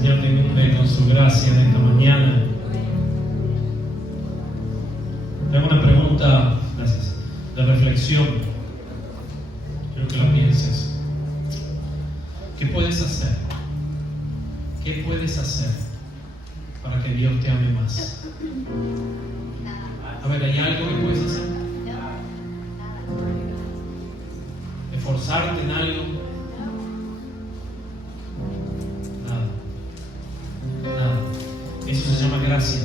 Señor te inunde con su gracia en esta mañana. Tengo una pregunta, gracias, de reflexión. Quiero que la pienses. ¿Qué puedes hacer? ¿Qué puedes hacer para que Dios te ame más? A ver, ¿hay algo que puedes hacer? ¿Esforzarte en algo? Nada. Eso se llama gracia.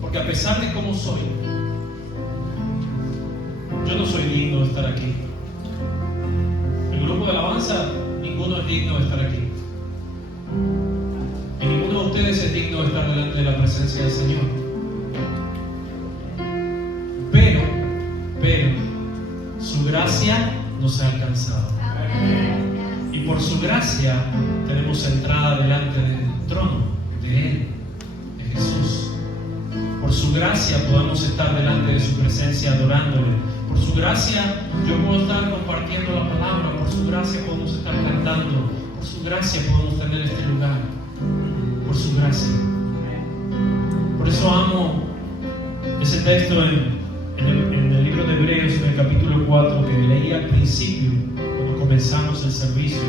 Porque a pesar de cómo soy, yo no soy digno de estar aquí. El grupo de alabanza, ninguno es digno de estar aquí. Y ninguno de ustedes es digno de estar delante de la presencia del Señor. Pero, su gracia nos ha alcanzado. Y por su gracia tenemos entrada delante del trono de Él, de Jesús. Por su gracia podemos estar delante de su presencia adorándole. Por su gracia yo puedo estar compartiendo la palabra. Por su gracia podemos estar cantando. Por su gracia podemos tener este lugar. Por su gracia. Por eso amo ese texto en el libro de Hebreos, en el capítulo 4, que leí al principio cuando comenzamos el servicio.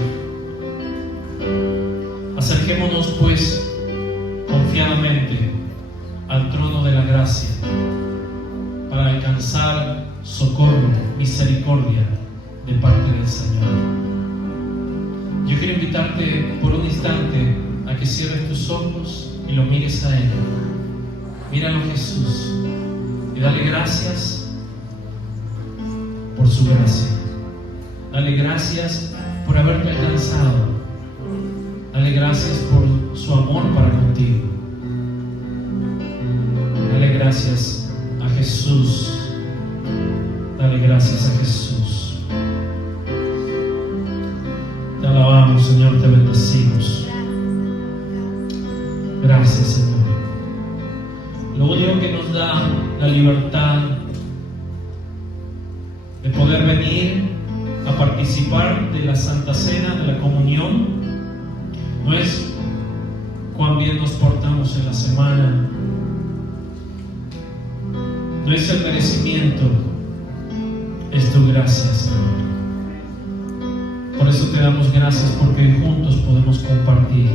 Acerquémonos pues confiadamente al trono de la gracia para alcanzar socorro, misericordia de parte del Señor. Yo quiero invitarte por un instante a que cierres tus ojos y lo mires a Él. Míralo, Jesús, y dale gracias por su gracia. Dale gracias por haberte alcanzado. Dale gracias por su amor para contigo. Dale gracias a Jesús. Dale gracias a Jesús. Te alabamos, Señor, te bendecimos. Gracias, Señor. Lo único que nos da la libertad de poder venir a participar de la Santa Cena, de la comunión, no es cuán bien nos portamos en la semana, no es el merecimiento, es tu gracia, Señor. Por eso te damos gracias, porque juntos podemos compartir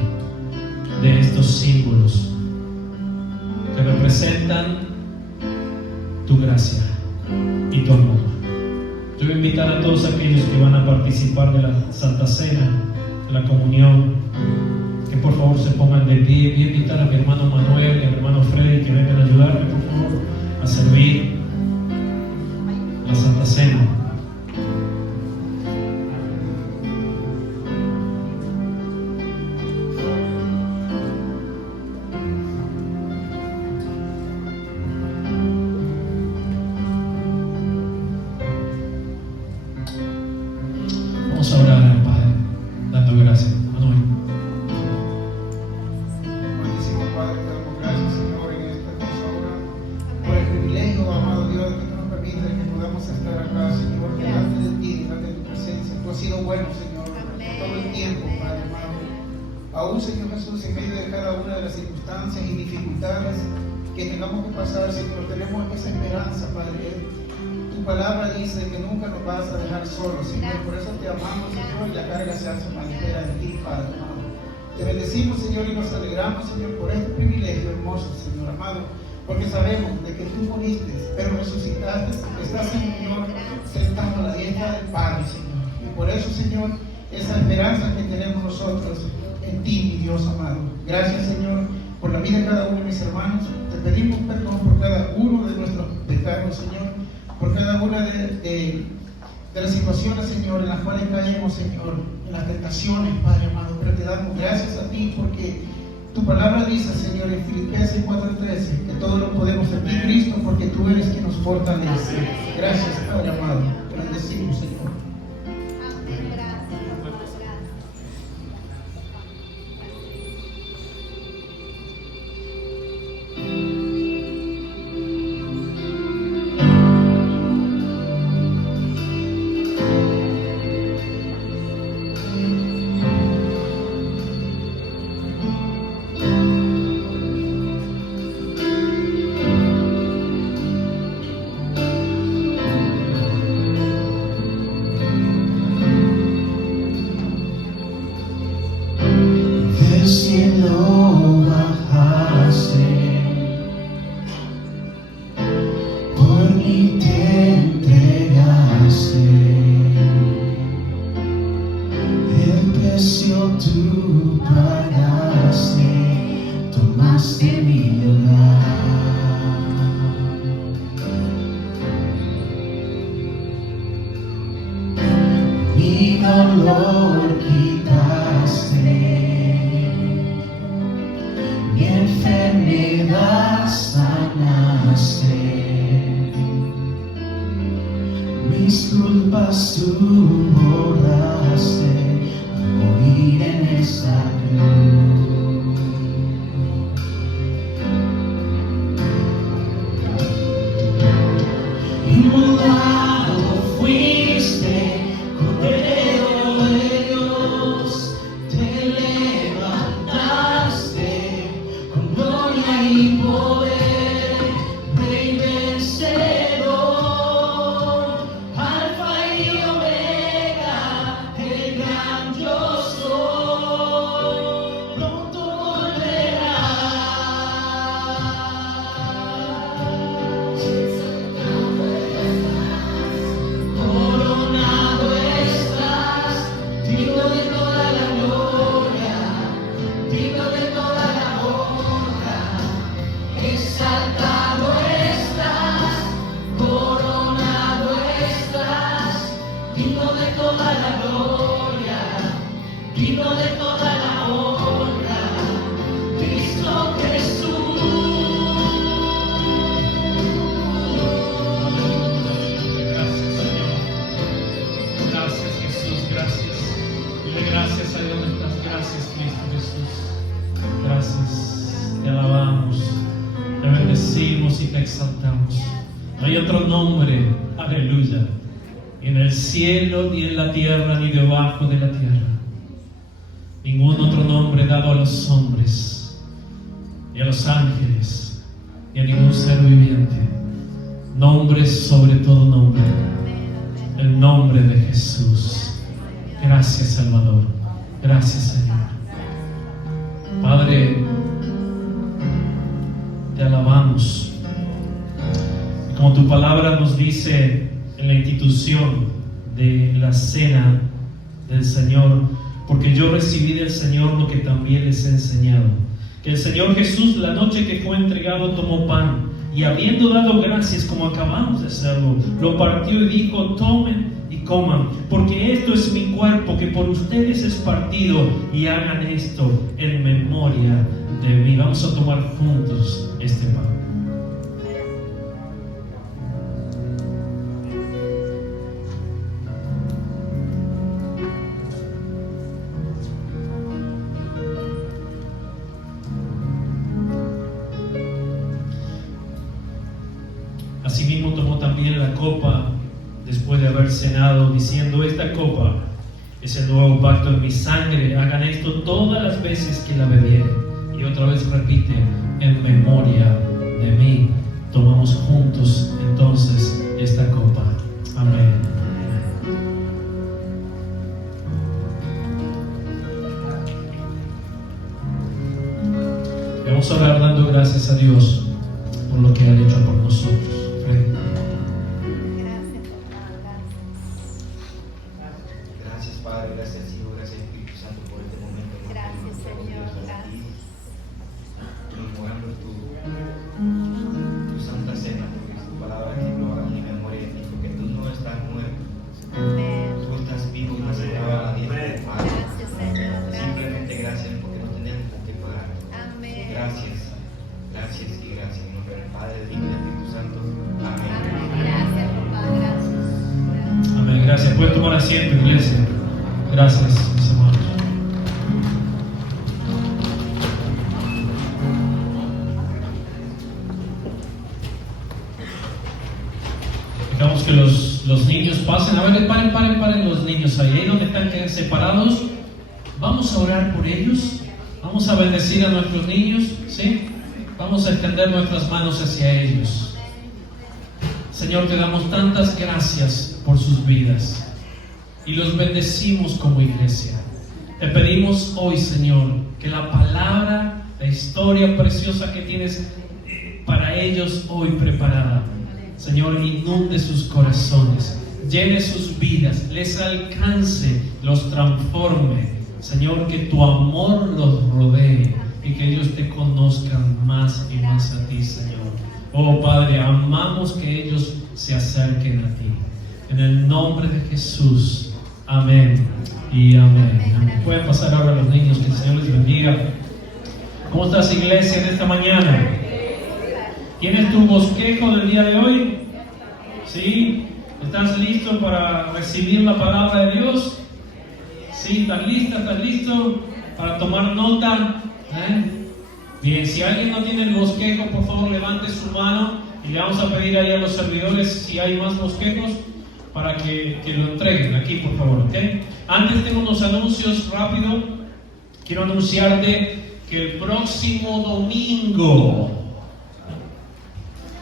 de estos símbolos que representan tu gracia y tu amor. Yo voy a invitar a todos aquellos que van a participar de la Santa Cena, de la comunión, que por favor se pongan de pie. Voy a invitar a mi hermano Manuel y a mi hermano Freddy que vengan a ayudarme, por favor, a servir la Santa Cena. Vamos a orar al Padre, dando gracias. Manuel. Buenísimo, Padre, te damos gracias, Señor, en esta hermosa hora, por el privilegio, amado Dios, que tú nos permites que podamos estar acá, Señor, delante de ti, delante de tu presencia. Tú has sido bueno, Señor, todo el tiempo, Padre amado. Aún, Señor Jesús, en medio de cada una de las circunstancias y dificultades que tengamos que pasar, Señor, tenemos esa esperanza, Padre. Tu palabra dice que nunca nos vas a dejar solos, Señor. Por eso te amamos, Señor, y la carga se hace más ligera en ti, Padre amado. Te bendecimos, Señor, y nos alegramos, Señor, por este privilegio hermoso, Señor amado, porque sabemos de que tú moriste, pero resucitaste, estás, Señor, sentado a la diestra del Padre, Señor. Y por eso, Señor, esa esperanza que tenemos nosotros en ti, mi Dios amado. Gracias, Señor, por la vida de cada uno de mis hermanos. Te pedimos perdón por cada uno de nuestros pecados, Señor, por cada una de las situaciones, Señor, en las cuales caemos, Señor, en las tentaciones, Padre amado. Pero te damos gracias a ti porque tu palabra dice, Señor, en Filipenses 4:13, que todo lo podemos en ti, Cristo, porque tú eres quien nos fortalece. Gracias, Padre amado. Te bendecimos, Señor. cielo bajaste, por mí te entregaste, el precio tú pagaste, tomaste mi lugar. Mi dolor quitaste, mi enfermedad sanaste, mis culpas tú borraste al morir en esa cruz. Inmolado fuiste, Cordero de Dios, te levantaste con gloria y poder, Rey vencedor, Alfa y Omega, el gran yo soy, pronto volverás. Coronado estás, digno de toda la gloria, digno de toda la honra, exaltado estás, coronado estás, digno de toda la gloria, digno de toda la honra, Cristo Jesús. Gracias, Señor. Gracias, Jesús. Gracias. Dile gracias a Dios nuestras gracias, Cristo Jesús. Gracias. Te alabamos, te bendecimos y te exaltamos. No hay otro nombre, aleluya, en el cielo, ni en la tierra, ni debajo de la tierra. Ningún otro nombre dado a los hombres, ni a los ángeles, ni a ningún ser viviente. Nombre sobre todo nombre, el nombre de Jesús. Gracias, Salvador. Gracias, Señor. Padre, te alabamos. Y como tu palabra nos dice en la institución de la cena del Señor, porque yo recibí del Señor lo que también les he enseñado, que el Señor Jesús, la noche que fue entregado, tomó pan y habiendo dado gracias, como acabamos de hacerlo, lo partió y dijo: tomen y coman, porque esto es mi cuerpo que por ustedes es partido, y hagan esto en memoria de mí. Vamos a tomar juntos este pan. Asimismo tomó también la copa después de haber cenado, diciendo: esta copa es el nuevo pacto en mi sangre, hagan esto todas las veces que la bebieren. Y otra vez repite: en memoria de mí. Tomamos juntos entonces esta copa. Amén. Vamos a orar dando gracias a Dios por lo que ha hecho por nosotros. Gracias, Padre, gracias, Hijo, gracias, Espíritu Santo, por este momento. Gracias, Señor, gracias. Rememorando tu santa cena, porque tu palabra que lo hagan en memoria de ti, porque tú no estás muerto, Amén. tú estás vivo y no se va a la diestra del Padre. Gracias, Señor, gracias. Simplemente gracias porque no tenemos con qué pagar. Amén. Gracias, gracias y gracias. En nombre del Padre, del Hijo y del Espíritu Santo. Amén. Amén. Gracias, papá, gracias. Amén. Gracias. Pueden tomar asiento, iglesia. Gracias, mis hermanos. Dejamos que los niños pasen. A ver, paren los niños ahí donde están, queden separados. Vamos a orar por ellos. Vamos a bendecir a nuestros niños, ¿sí? Vamos a extender nuestras manos hacia ellos. Señor, te damos tantas gracias por sus vidas y los bendecimos como iglesia. Te pedimos hoy, Señor, que la palabra, la historia preciosa que tienes para ellos hoy preparada, Señor, inunde sus corazones, llene sus vidas, les alcance, los transforme. Señor, que tu amor los rodee y que ellos te conozcan más y más a ti, Señor. Oh Padre, amamos que ellos se acerquen a ti. En el nombre de Jesús. Amén y amén. Amén. Pueden pasar ahora los niños, que el Señor les bendiga. ¿Cómo estás, iglesia, en esta mañana? ¿Tienes tu bosquejo del día de hoy? ¿Sí? ¿Estás listo para recibir la palabra de Dios? ¿Sí? ¿Estás lista? ¿Estás listo para tomar nota? Bien, si alguien no tiene el bosquejo, por favor levante su mano y le vamos a pedir ahí a los servidores si hay más bosquejos para que lo entreguen aquí, por favor, ¿ok? Antes tengo unos anuncios rápido. Quiero anunciarte que el próximo domingo,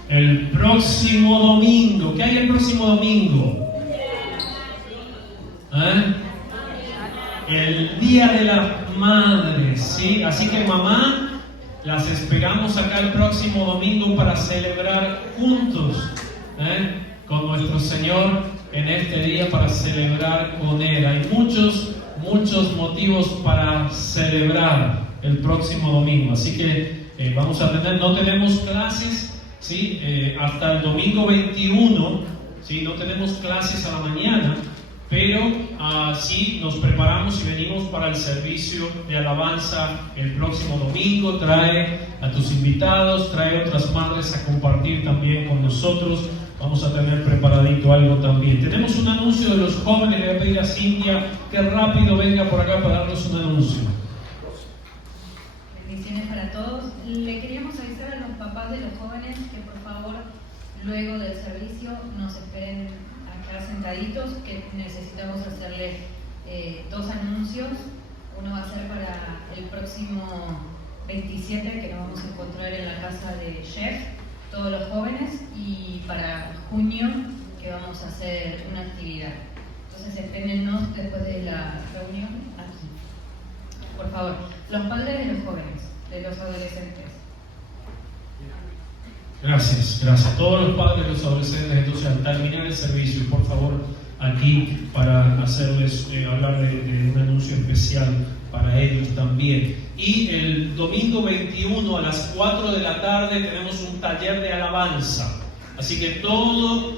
¿qué hay el próximo domingo? El Día de la Madre, ¿sí? Así que mamá, las esperamos acá el próximo domingo para celebrar juntos con nuestro Señor en este día, para celebrar con Él. Hay muchos motivos para celebrar el próximo domingo, así que no tenemos clases, ¿sí? Hasta el domingo 21, ¿sí? No tenemos clases a la mañana, pero sí nos preparamos y venimos para el servicio de alabanza el próximo domingo. Trae a tus invitados, trae otras madres a compartir también con nosotros. Vamos a tener preparadito algo también. Tenemos un anuncio de los jóvenes. Le voy a pedir a Cintia que rápido venga por acá para darnos un anuncio. Bendiciones para todos. Le queríamos avisar a los papás de los jóvenes que por favor luego del servicio nos esperen acá sentaditos, que necesitamos hacerles dos anuncios. Uno va a ser para el próximo 27, que nos vamos a encontrar en la casa de Chef, todos los jóvenes, y para junio, que vamos a hacer una actividad. Entonces espérennos después de la reunión aquí. Por favor, los padres de los jóvenes, de los adolescentes. Gracias. Todos los padres de los adolescentes, entonces al terminar el servicio, por favor, aquí para hacerles hablar de un anuncio especial para ellos también. Y el domingo 21 a las 4 de la tarde tenemos un taller de alabanza. Así que todo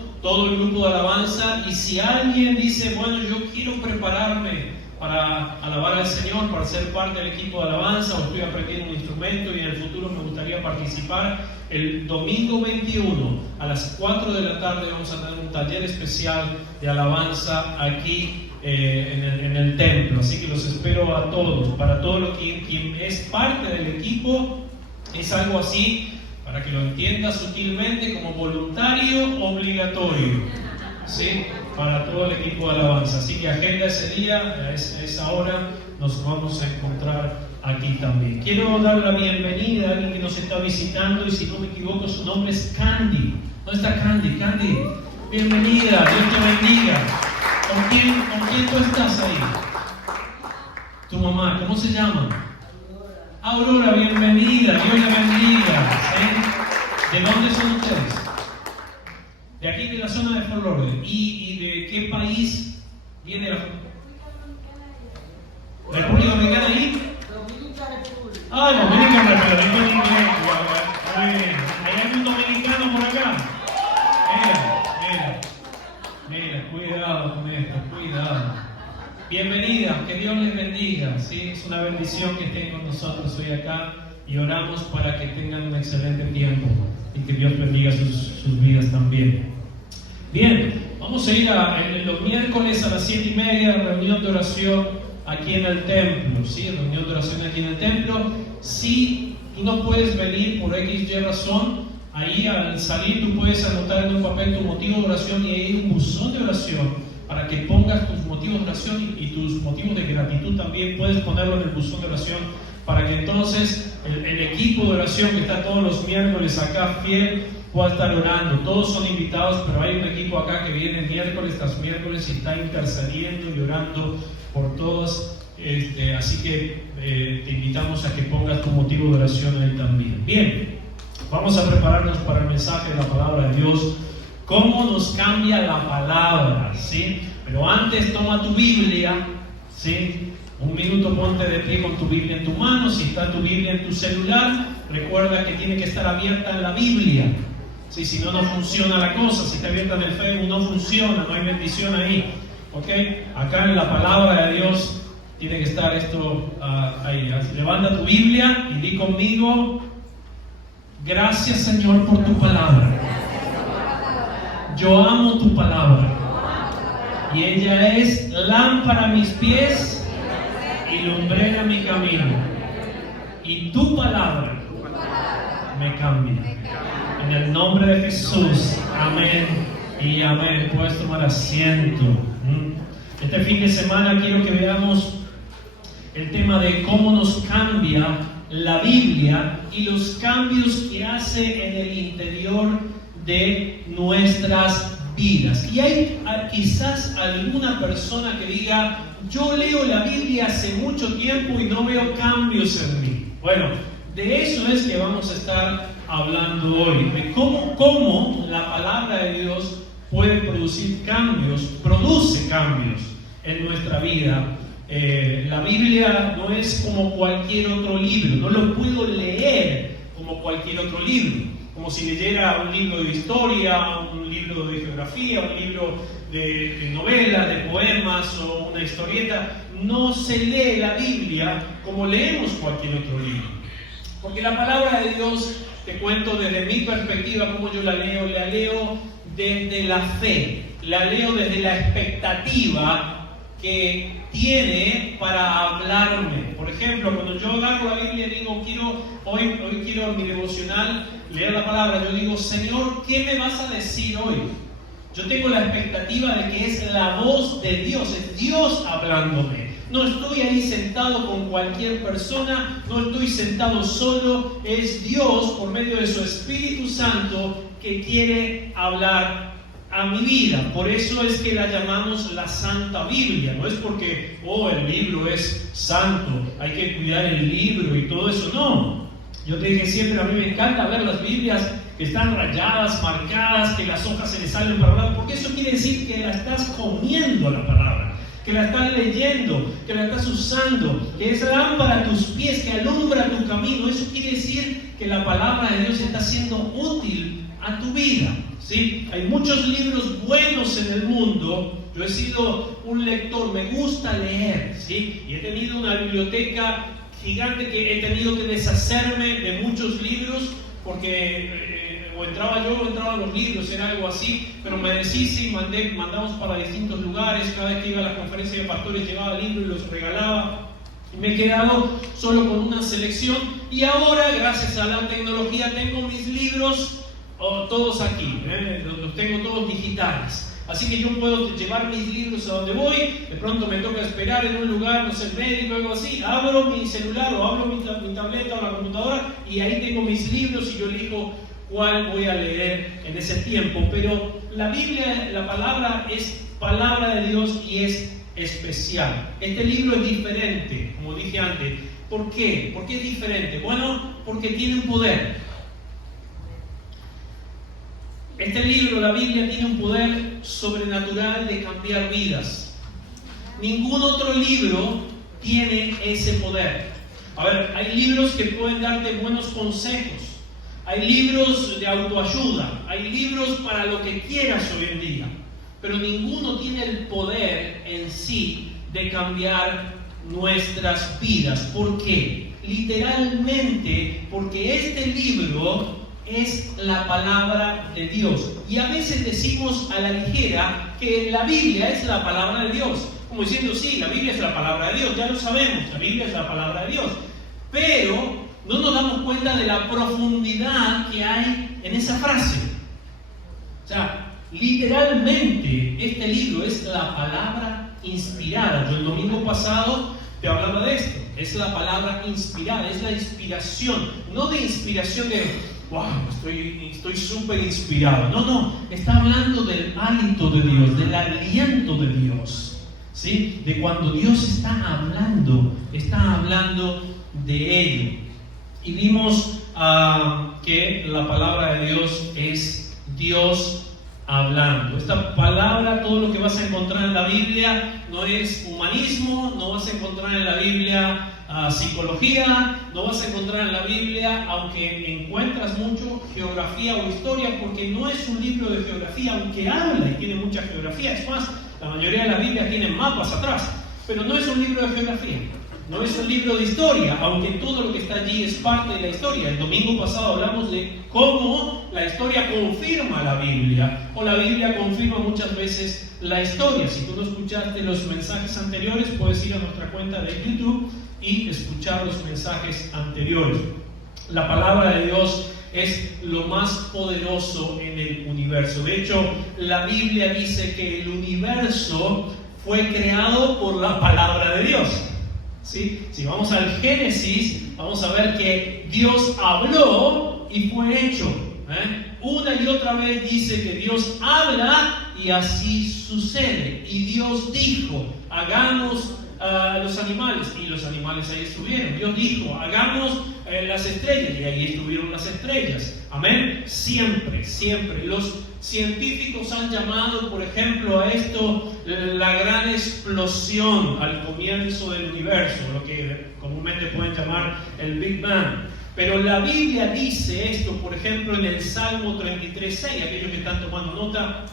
el grupo de alabanza, y si alguien dice, bueno, yo quiero prepararme para alabar al Señor, para ser parte del equipo de alabanza, o estoy aprendiendo un instrumento y en el futuro me gustaría participar, el domingo 21 a las 4 de la tarde vamos a tener un taller especial de alabanza aquí en el templo. Así que los espero a todos. Para todo lo que quien es parte del equipo, es algo así, para que lo entienda sutilmente, como voluntario obligatorio, ¿sí? Para todo el equipo de alabanza. Así que agenda ese día, a esa hora nos vamos a encontrar aquí también. Quiero dar la bienvenida a alguien que nos está visitando, y si no me equivoco su nombre es Candy. ¿Dónde está Candy? Candy, bienvenida, Dios te bendiga. ¿Con quién tú estás ahí? Tu mamá, ¿cómo se llama? Aurora, bienvenida, Dios la bendiga. ¿Sí? ¿De dónde son ustedes? De aquí, de la zona de Fort Lauderdale. ¿Y de qué país viene la República Dominicana ahí? Ah, Dominicana, pero digo en inglés. Muy bien. ¿Hay algún dominicano por acá? Mira, cuidado con esto, cuidado. Bienvenida, que Dios les bendiga. ¿Sí? Es una bendición que estén con nosotros hoy acá, y oramos para que tengan un excelente tiempo y que Dios bendiga sus vidas también. Bien, vamos a ir los miércoles a las 7:30, reunión de oración aquí en el templo, ¿sí? Reunión de oración aquí en el templo. Si tú no puedes venir por XY razón, ahí al salir tú puedes anotar en un papel tu motivo de oración, y ahí hay un buzón de oración para que pongas tus motivos de oración y tus motivos de gratitud también. Puedes ponerlo en el buzón de oración para que entonces el equipo de oración que está todos los miércoles acá fiel pueda estar orando. Todos son invitados, pero hay un equipo acá que viene miércoles tras miércoles y está intercediendo y orando por todas Así que te invitamos a que pongas tu motivo de oración ahí también. Bien, vamos a prepararnos para el mensaje de la palabra de Dios. ¿Cómo nos cambia la palabra? ¿Sí? Pero antes toma tu Biblia, ¿sí? Un minuto ponte de pie con tu Biblia en tu mano. Si está tu Biblia en tu celular, recuerda que tiene que estar abierta en la Biblia. ¿Sí? Si no, no funciona la cosa. Si está abierta en el Facebook, no funciona, no hay bendición ahí. ¿Ok? Acá en la palabra de Dios tiene que estar esto ahí. Levanta tu Biblia y di conmigo: gracias, Señor, por tu palabra. Yo amo tu palabra. Y ella es lámpara a mis pies y lumbrera mi camino. Y tu palabra me cambia. En el nombre de Jesús. Amén y amén. Puedes tomar asiento. Este fin de semana quiero que veamos el tema de cómo nos cambia la Biblia y los cambios que hace en el interior de nuestras vidas. Y hay quizás alguna persona que diga: yo leo la Biblia hace mucho tiempo y no veo cambios en mí. Bueno, de eso es que vamos a estar hablando hoy, de cómo la palabra de Dios puede producir cambios, produce cambios en nuestra vida. La Biblia no es como cualquier otro libro, no lo puedo leer como cualquier otro libro, como si leyera un libro de historia, un libro de geografía, un libro de novelas, de poemas o una historieta. No se lee la Biblia como leemos cualquier otro libro, porque la palabra de Dios, te cuento desde mi perspectiva cómo yo la leo desde la fe, la leo desde la expectativa que tiene para hablarme. Por ejemplo, cuando yo agarro la Biblia y digo, hoy quiero en mi devocional leer la palabra, yo digo: Señor, ¿qué me vas a decir hoy? Yo tengo la expectativa de que es la voz de Dios, es Dios hablándome. No estoy ahí sentado con cualquier persona, no estoy sentado solo, es Dios por medio de su Espíritu Santo que quiere hablar a mi vida. Por eso es que la llamamos la Santa Biblia. No es porque, el libro es santo, hay que cuidar el libro y todo eso. No. Yo te dije siempre, a mí me encanta ver las Biblias que están rayadas, marcadas, que las hojas se le salen para hablar, porque eso quiere decir que la estás comiendo la palabra, que la estás leyendo, que la estás usando, que es lámpara a tus pies, que alumbra tu camino. Eso quiere decir que la palabra de Dios está siendo útil a tu vida. ¿Sí? Hay muchos libros buenos en el mundo. Yo he sido un lector, me gusta leer, ¿sí? Y he tenido una biblioteca gigante que he tenido que deshacerme de muchos libros porque o entraba yo o entraban los libros, era algo así, pero me deshice y mandamos para distintos lugares. Cada vez que iba a las conferencias de pastores llevaba libros y los regalaba. Y me he quedado solo con una selección, y ahora, gracias a la tecnología, tengo mis libros todos aquí, los tengo todos digitales. Así que yo puedo llevar mis libros a donde voy. De pronto me toca esperar en un lugar, no sé, médico o algo así. Abro mi celular o abro mi tableta o la computadora y ahí tengo mis libros y yo elijo cuál voy a leer en ese tiempo. Pero la Biblia, la palabra, es palabra de Dios y es especial. Este libro es diferente, como dije antes. ¿Por qué? ¿Por qué es diferente? Bueno, porque tiene un poder. Este libro, la Biblia, tiene un poder sobrenatural de cambiar vidas. Ningún otro libro tiene ese poder. A ver, hay libros que pueden darte buenos consejos. Hay libros de autoayuda. Hay libros para lo que quieras hoy en día. Pero ninguno tiene el poder en sí de cambiar nuestras vidas. ¿Por qué? Literalmente, porque este libro es la palabra de Dios. Y a veces decimos a la ligera que la Biblia es la palabra de Dios, como diciendo, sí, la Biblia es la palabra de Dios, ya lo sabemos, la Biblia es la palabra de Dios, pero no nos damos cuenta de la profundidad que hay en esa frase. O sea, literalmente este libro es la palabra inspirada. Yo el domingo pasado te hablaba de esto, es la palabra inspirada, es la inspiración, no de inspiración de wow, estoy súper inspirado. No, está hablando del hálito de Dios, del aliento de Dios. ¿sí? De cuando Dios está hablando de ello. Y vimos que la palabra de Dios es Dios hablando. Esta palabra, todo lo que vas a encontrar en la Biblia, no es humanismo, no vas a encontrar en la Biblia psicología, no vas a encontrar en la Biblia, aunque encuentras mucho geografía o historia, porque no es un libro de geografía, aunque habla y tiene mucha geografía. Es más, la mayoría de las Biblias tienen mapas atrás, pero no es un libro de geografía, no es un libro de historia, aunque todo lo que está allí es parte de la historia. El domingo pasado hablamos de cómo la historia confirma la Biblia, o la Biblia confirma muchas veces la historia. Si tú no escuchaste los mensajes anteriores, puedes ir a nuestra cuenta de YouTube y escuchar los mensajes anteriores. La palabra de Dios es lo más poderoso en el universo. De hecho, la Biblia dice que el universo fue creado por la palabra de Dios. ¿Sí? Si vamos al Génesis, vamos a ver que Dios habló y fue hecho. Una y otra vez dice que Dios habla y así sucede. Y Dios dijo, hagamos los animales, y los animales ahí estuvieron. Dios dijo, hagamos las estrellas, y ahí estuvieron las estrellas. Amén. Siempre, siempre. Los científicos han llamado, por ejemplo, a esto la gran explosión al comienzo del universo, lo que comúnmente pueden llamar el Big Bang. Pero la Biblia dice esto, por ejemplo, en el Salmo 33:6, aquellos que están tomando nota,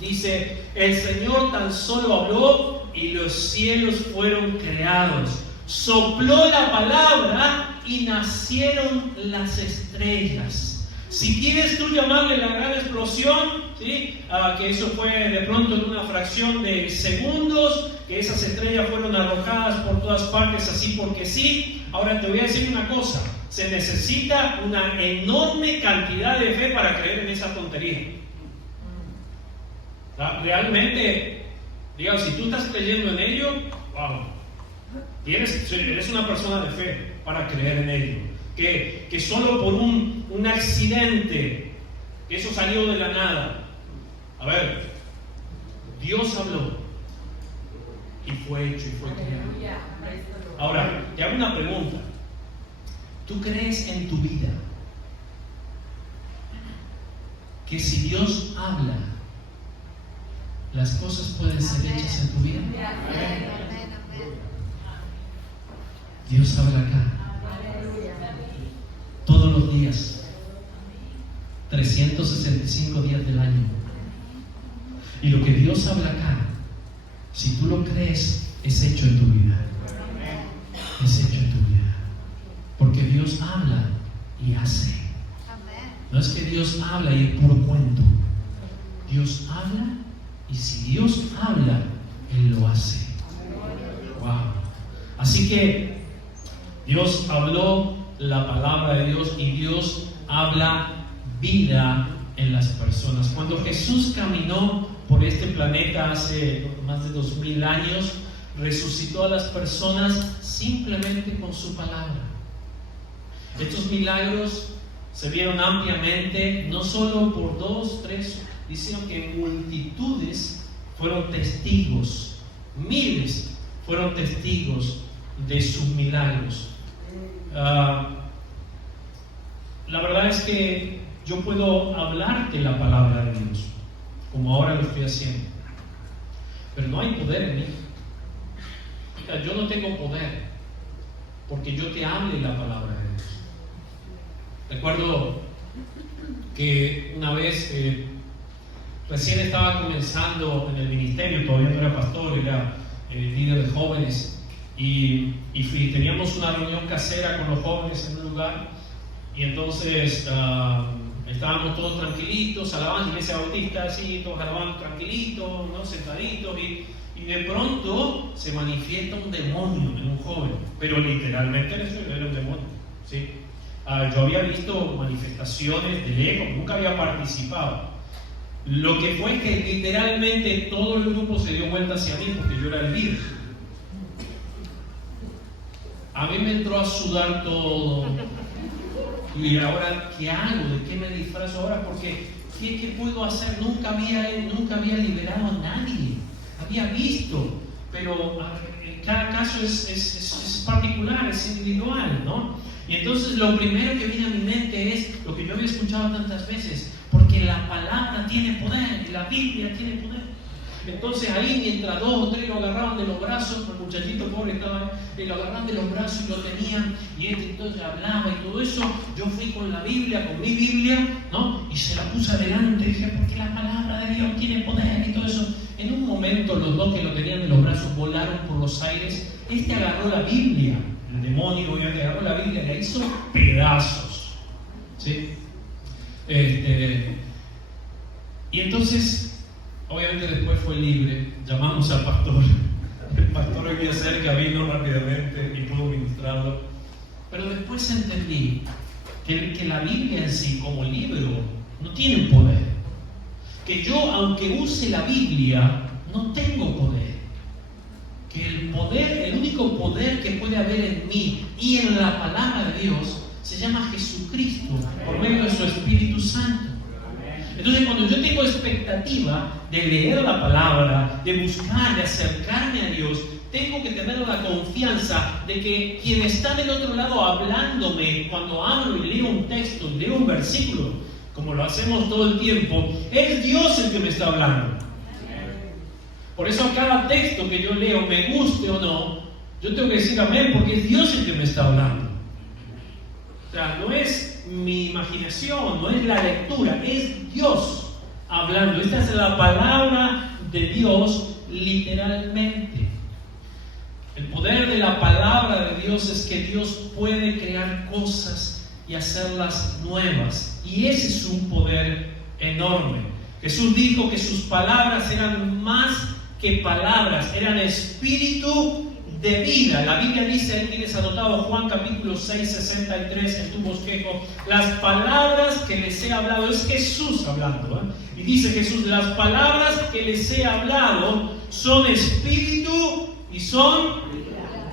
dice: el Señor tan solo habló y los cielos fueron creados. Sopló la palabra y nacieron las estrellas. Si quieres tú llamarle la gran explosión, ¿sí? Que eso fue de pronto en una fracción de segundos, que esas estrellas fueron arrojadas por todas partes así porque sí. Ahora te voy a decir una cosa: se necesita una enorme cantidad de fe para creer en esa tontería. Realmente, digamos, si tú estás creyendo en ello, wow, eres una persona de fe para creer en ello. Que solo por un accidente, que eso salió de la nada. A ver, Dios habló y fue hecho y fue creado. Ahora, te hago una pregunta. ¿Tú crees en tu vida que si Dios habla, las cosas pueden ser hechas en tu vida? Dios habla acá todos los días, 365 días del año. Y lo que Dios habla acá, si tú lo crees, es hecho en tu vida. Es hecho en tu vida. Porque Dios habla y hace. No es que Dios habla y es puro cuento. Dios habla, y si Dios habla, Él lo hace. Wow. Así que Dios habló la palabra de Dios, y Dios habla vida en las personas. Cuando Jesús caminó por este planeta hace más de 2000 años, resucitó a las personas simplemente con su palabra. Estos milagros se vieron ampliamente, no solo por 2, 3, dicen que multitudes fueron testigos, miles fueron testigos de sus milagros. La verdad es que yo puedo hablarte la palabra de Dios, como ahora lo estoy haciendo, pero no hay poder en mí. Yo no tengo poder porque yo te hable la palabra de Dios. Recuerdo que una vez recién estaba comenzando en el ministerio, todavía no era pastor, era líder de jóvenes, y teníamos una reunión casera con los jóvenes en un lugar, y entonces estábamos todos tranquilitos, alabando, iglesia bautista, así, todos alabando tranquilitos, ¿no? Sentaditos, y de pronto se manifiesta un demonio en un joven, pero literalmente era un demonio, ¿sí? Yo había visto manifestaciones de lejos, nunca había participado. Lo que fue que literalmente todo el grupo se dio vuelta hacia mí porque yo era el líder. A mí me entró a sudar todo. Y ahora, ¿qué hago? ¿De qué me disfrazo ahora? Porque, ¿qué puedo hacer? Nunca había liberado a nadie. Había visto pero cada caso es particular, es individual, ¿no? Y entonces lo primero que viene a mi mente es lo que yo había escuchado tantas veces, porque la palabra tiene poder, la Biblia tiene poder. Entonces ahí mientras 2 o 3 lo agarraban de los brazos, el muchachito pobre estaba, lo agarraban de los brazos y lo tenían, y entonces hablaba y todo eso, yo fui con la Biblia, con mi Biblia, ¿no? Y se la puse adelante, y dije, porque la palabra de Dios tiene poder y todo eso. En un momento los 2 que lo tenían de los brazos volaron por los aires, agarró la Biblia, el demonio obviamente agarró la Biblia y la hizo pedazos, ¿sí? Y entonces obviamente después fue libre, llamamos al pastor, el pastor vivía cerca, vino rápidamente y pudo ministrarlo, pero después entendí que la Biblia en sí como libro no tiene poder, que yo aunque use la Biblia no tengo poder, que el único poder que puede haber en mí y en la palabra de Dios se llama Jesucristo por medio de su Espíritu Santo. Entonces cuando yo tengo expectativa de leer la palabra, de buscar, de acercarme a Dios, tengo que tener la confianza de que quien está del otro lado hablándome, cuando hablo y leo un texto, leo un versículo, como lo hacemos todo el tiempo, es Dios el que me está hablando. Por eso a cada texto que yo leo, me guste o no, yo tengo que decir amén, porque es Dios el que me está hablando. O sea, no es mi imaginación, no es la lectura, es Dios hablando. Esta es la palabra de Dios literalmente. El poder de la palabra de Dios es que Dios puede crear cosas y hacerlas nuevas. Y ese es un poder enorme. Jesús dijo que sus palabras eran más que palabras, eran espíritu de vida. La Biblia dice, ahí tienes anotado Juan capítulo 6, 63 en tu bosquejo, las palabras que les he hablado, es Jesús hablando, y dice Jesús, las palabras que les he hablado son espíritu y son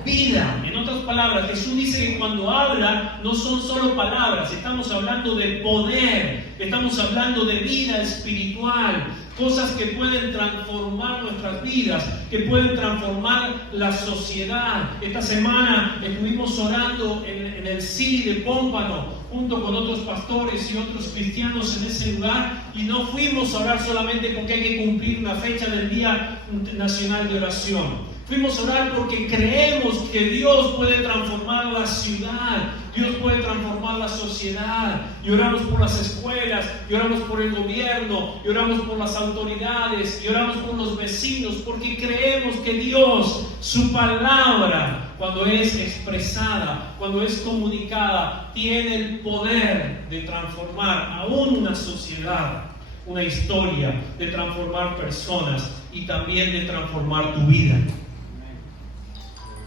vida. En otras palabras, Jesús dice que cuando habla no son solo palabras, estamos hablando de poder, estamos hablando de vida espiritual, cosas que pueden transformar nuestras vidas, que pueden transformar la sociedad. Esta semana estuvimos orando en el City de Pómpano, junto con otros pastores y otros cristianos en ese lugar, y no fuimos a orar solamente porque hay que cumplir una fecha del Día Nacional de Oración. Fuimos a orar porque creemos que Dios puede transformar la ciudad, Dios puede transformar la sociedad, y oramos por las escuelas, y oramos por el gobierno, y oramos por las autoridades, y oramos por los vecinos, porque creemos que Dios, su palabra, cuando es expresada, cuando es comunicada, tiene el poder de transformar aún una sociedad, una historia, de transformar personas y también de transformar tu vida.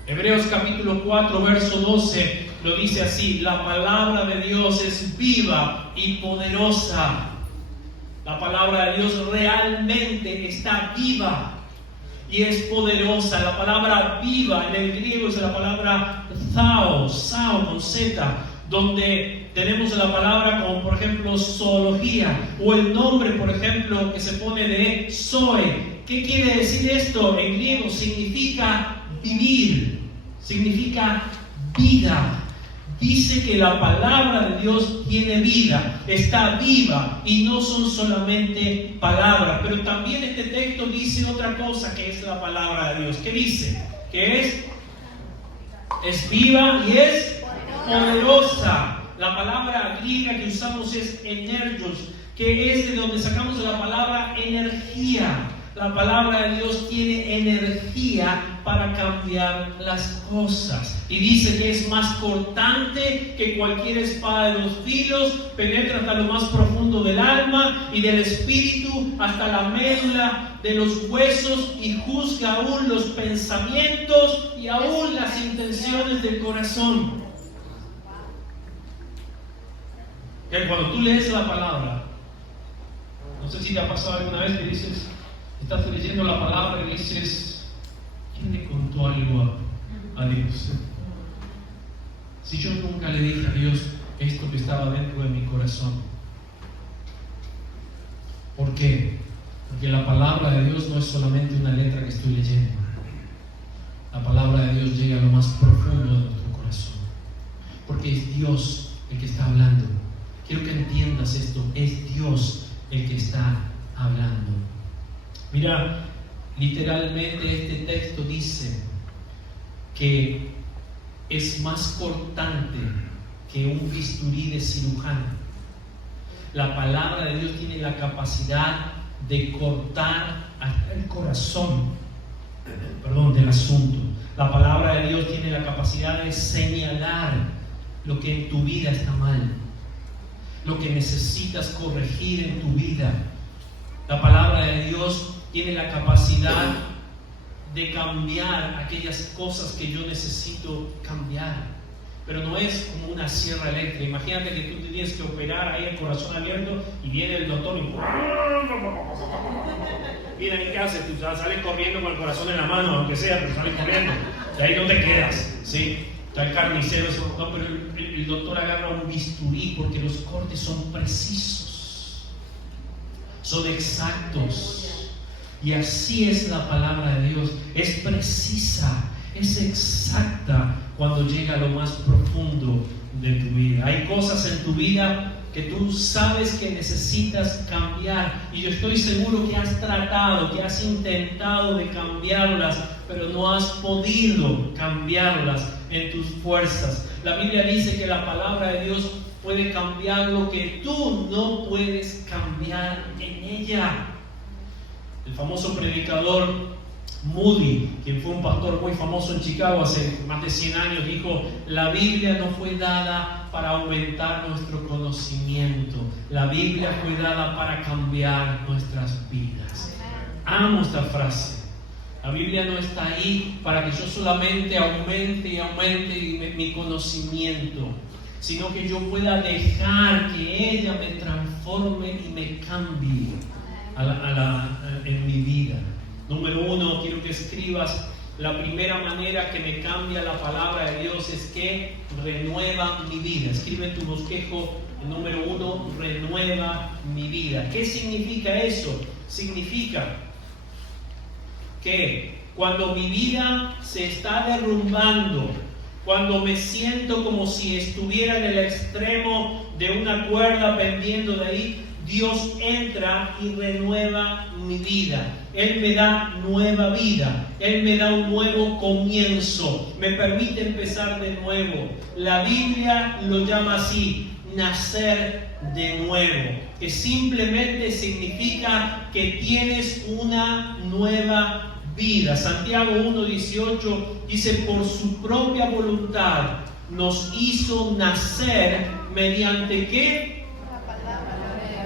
Hebreos capítulo 4, verso 12 lo dice así: la palabra de Dios es viva y poderosa. La palabra de Dios realmente está viva y es poderosa. La palabra viva en el griego es la palabra sao con Z, donde tenemos la palabra como por ejemplo zoología, o el nombre por ejemplo que se pone de Zoe. ¿Qué quiere decir esto? En griego significa vivir, significa vida. Dice que la palabra de Dios tiene vida, está viva, y no son solamente palabras. Pero también este texto dice otra cosa, que es la palabra de Dios. ¿Qué dice? Que es viva y es poderosa. La palabra griega que usamos es energios, que es de donde sacamos la palabra energía. La palabra de Dios tiene energía para cambiar las cosas. Y dice que es más cortante que cualquier espada de 2 filos, penetra hasta lo más profundo del alma y del espíritu, hasta la médula de los huesos, y juzga aún los pensamientos y aún las intenciones del corazón. Que cuando tú lees la palabra, no sé si te ha pasado alguna vez que dices, estás leyendo la palabra y dices, ¿quién le contó algo a Dios? Si yo nunca le dije a Dios esto que estaba dentro de mi corazón. ¿Por qué? Porque la palabra de Dios no es solamente una letra que estoy leyendo. la palabra de Dios llegue a lo más profundo de nuestro corazón. Porque es Dios el que está hablando. Quiero que entiendas esto, es Dios el que está hablando. Mira, literalmente este texto dice que es más cortante que un bisturí de cirujano. La palabra de Dios tiene la capacidad de cortar hasta el corazón, del asunto. La palabra de Dios tiene la capacidad de señalar lo que en tu vida está mal, lo que necesitas corregir en tu vida. La palabra de Dios tiene la capacidad de cambiar aquellas cosas que yo necesito cambiar. Pero no es como una sierra eléctrica. Imagínate que tú tienes que operar ahí el corazón abierto y viene el doctor y mira, ¿y qué haces? Tú sales corriendo con el corazón en la mano, aunque sea, pero sales corriendo. Y ahí no te quedas, ¿sí? Está el carnicero, no, pero el doctor agarra un bisturí porque los cortes son precisos, son exactos. Y así es la palabra de Dios. Es precisa, es exacta cuando llega a lo más profundo de tu vida. Hay cosas en tu vida que tú sabes que necesitas cambiar, y yo estoy seguro que has tratado, que has intentado de cambiarlas, pero no has podido cambiarlas en tus fuerzas. La Biblia dice que la palabra de Dios puede cambiar lo que tú no puedes cambiar en ella. El famoso predicador Moody, quien fue un pastor muy famoso en Chicago hace más de 100 años, dijo: la Biblia no fue dada para aumentar nuestro conocimiento, la Biblia fue dada para cambiar nuestras vidas. Amo esta frase. La Biblia no está ahí para que yo solamente aumente mi conocimiento, sino que yo pueda dejar que ella me transforme y me cambie en mi vida. Número 1, quiero que escribas: la primera manera que me cambia la palabra de Dios es que renueva mi vida. Escribe en tu bosquejo el número 1, renueva mi vida. ¿Qué significa eso? Significa que cuando mi vida se está derrumbando, cuando me siento como si estuviera en el extremo de una cuerda pendiendo de ahí, Dios entra y renueva mi vida. Él me da nueva vida. Él me da un nuevo comienzo. Me permite empezar de nuevo. La Biblia lo llama así: nacer de nuevo. Que simplemente significa que tienes una nueva vida. Santiago 1:18 dice: por su propia voluntad nos hizo nacer mediante ¿qué?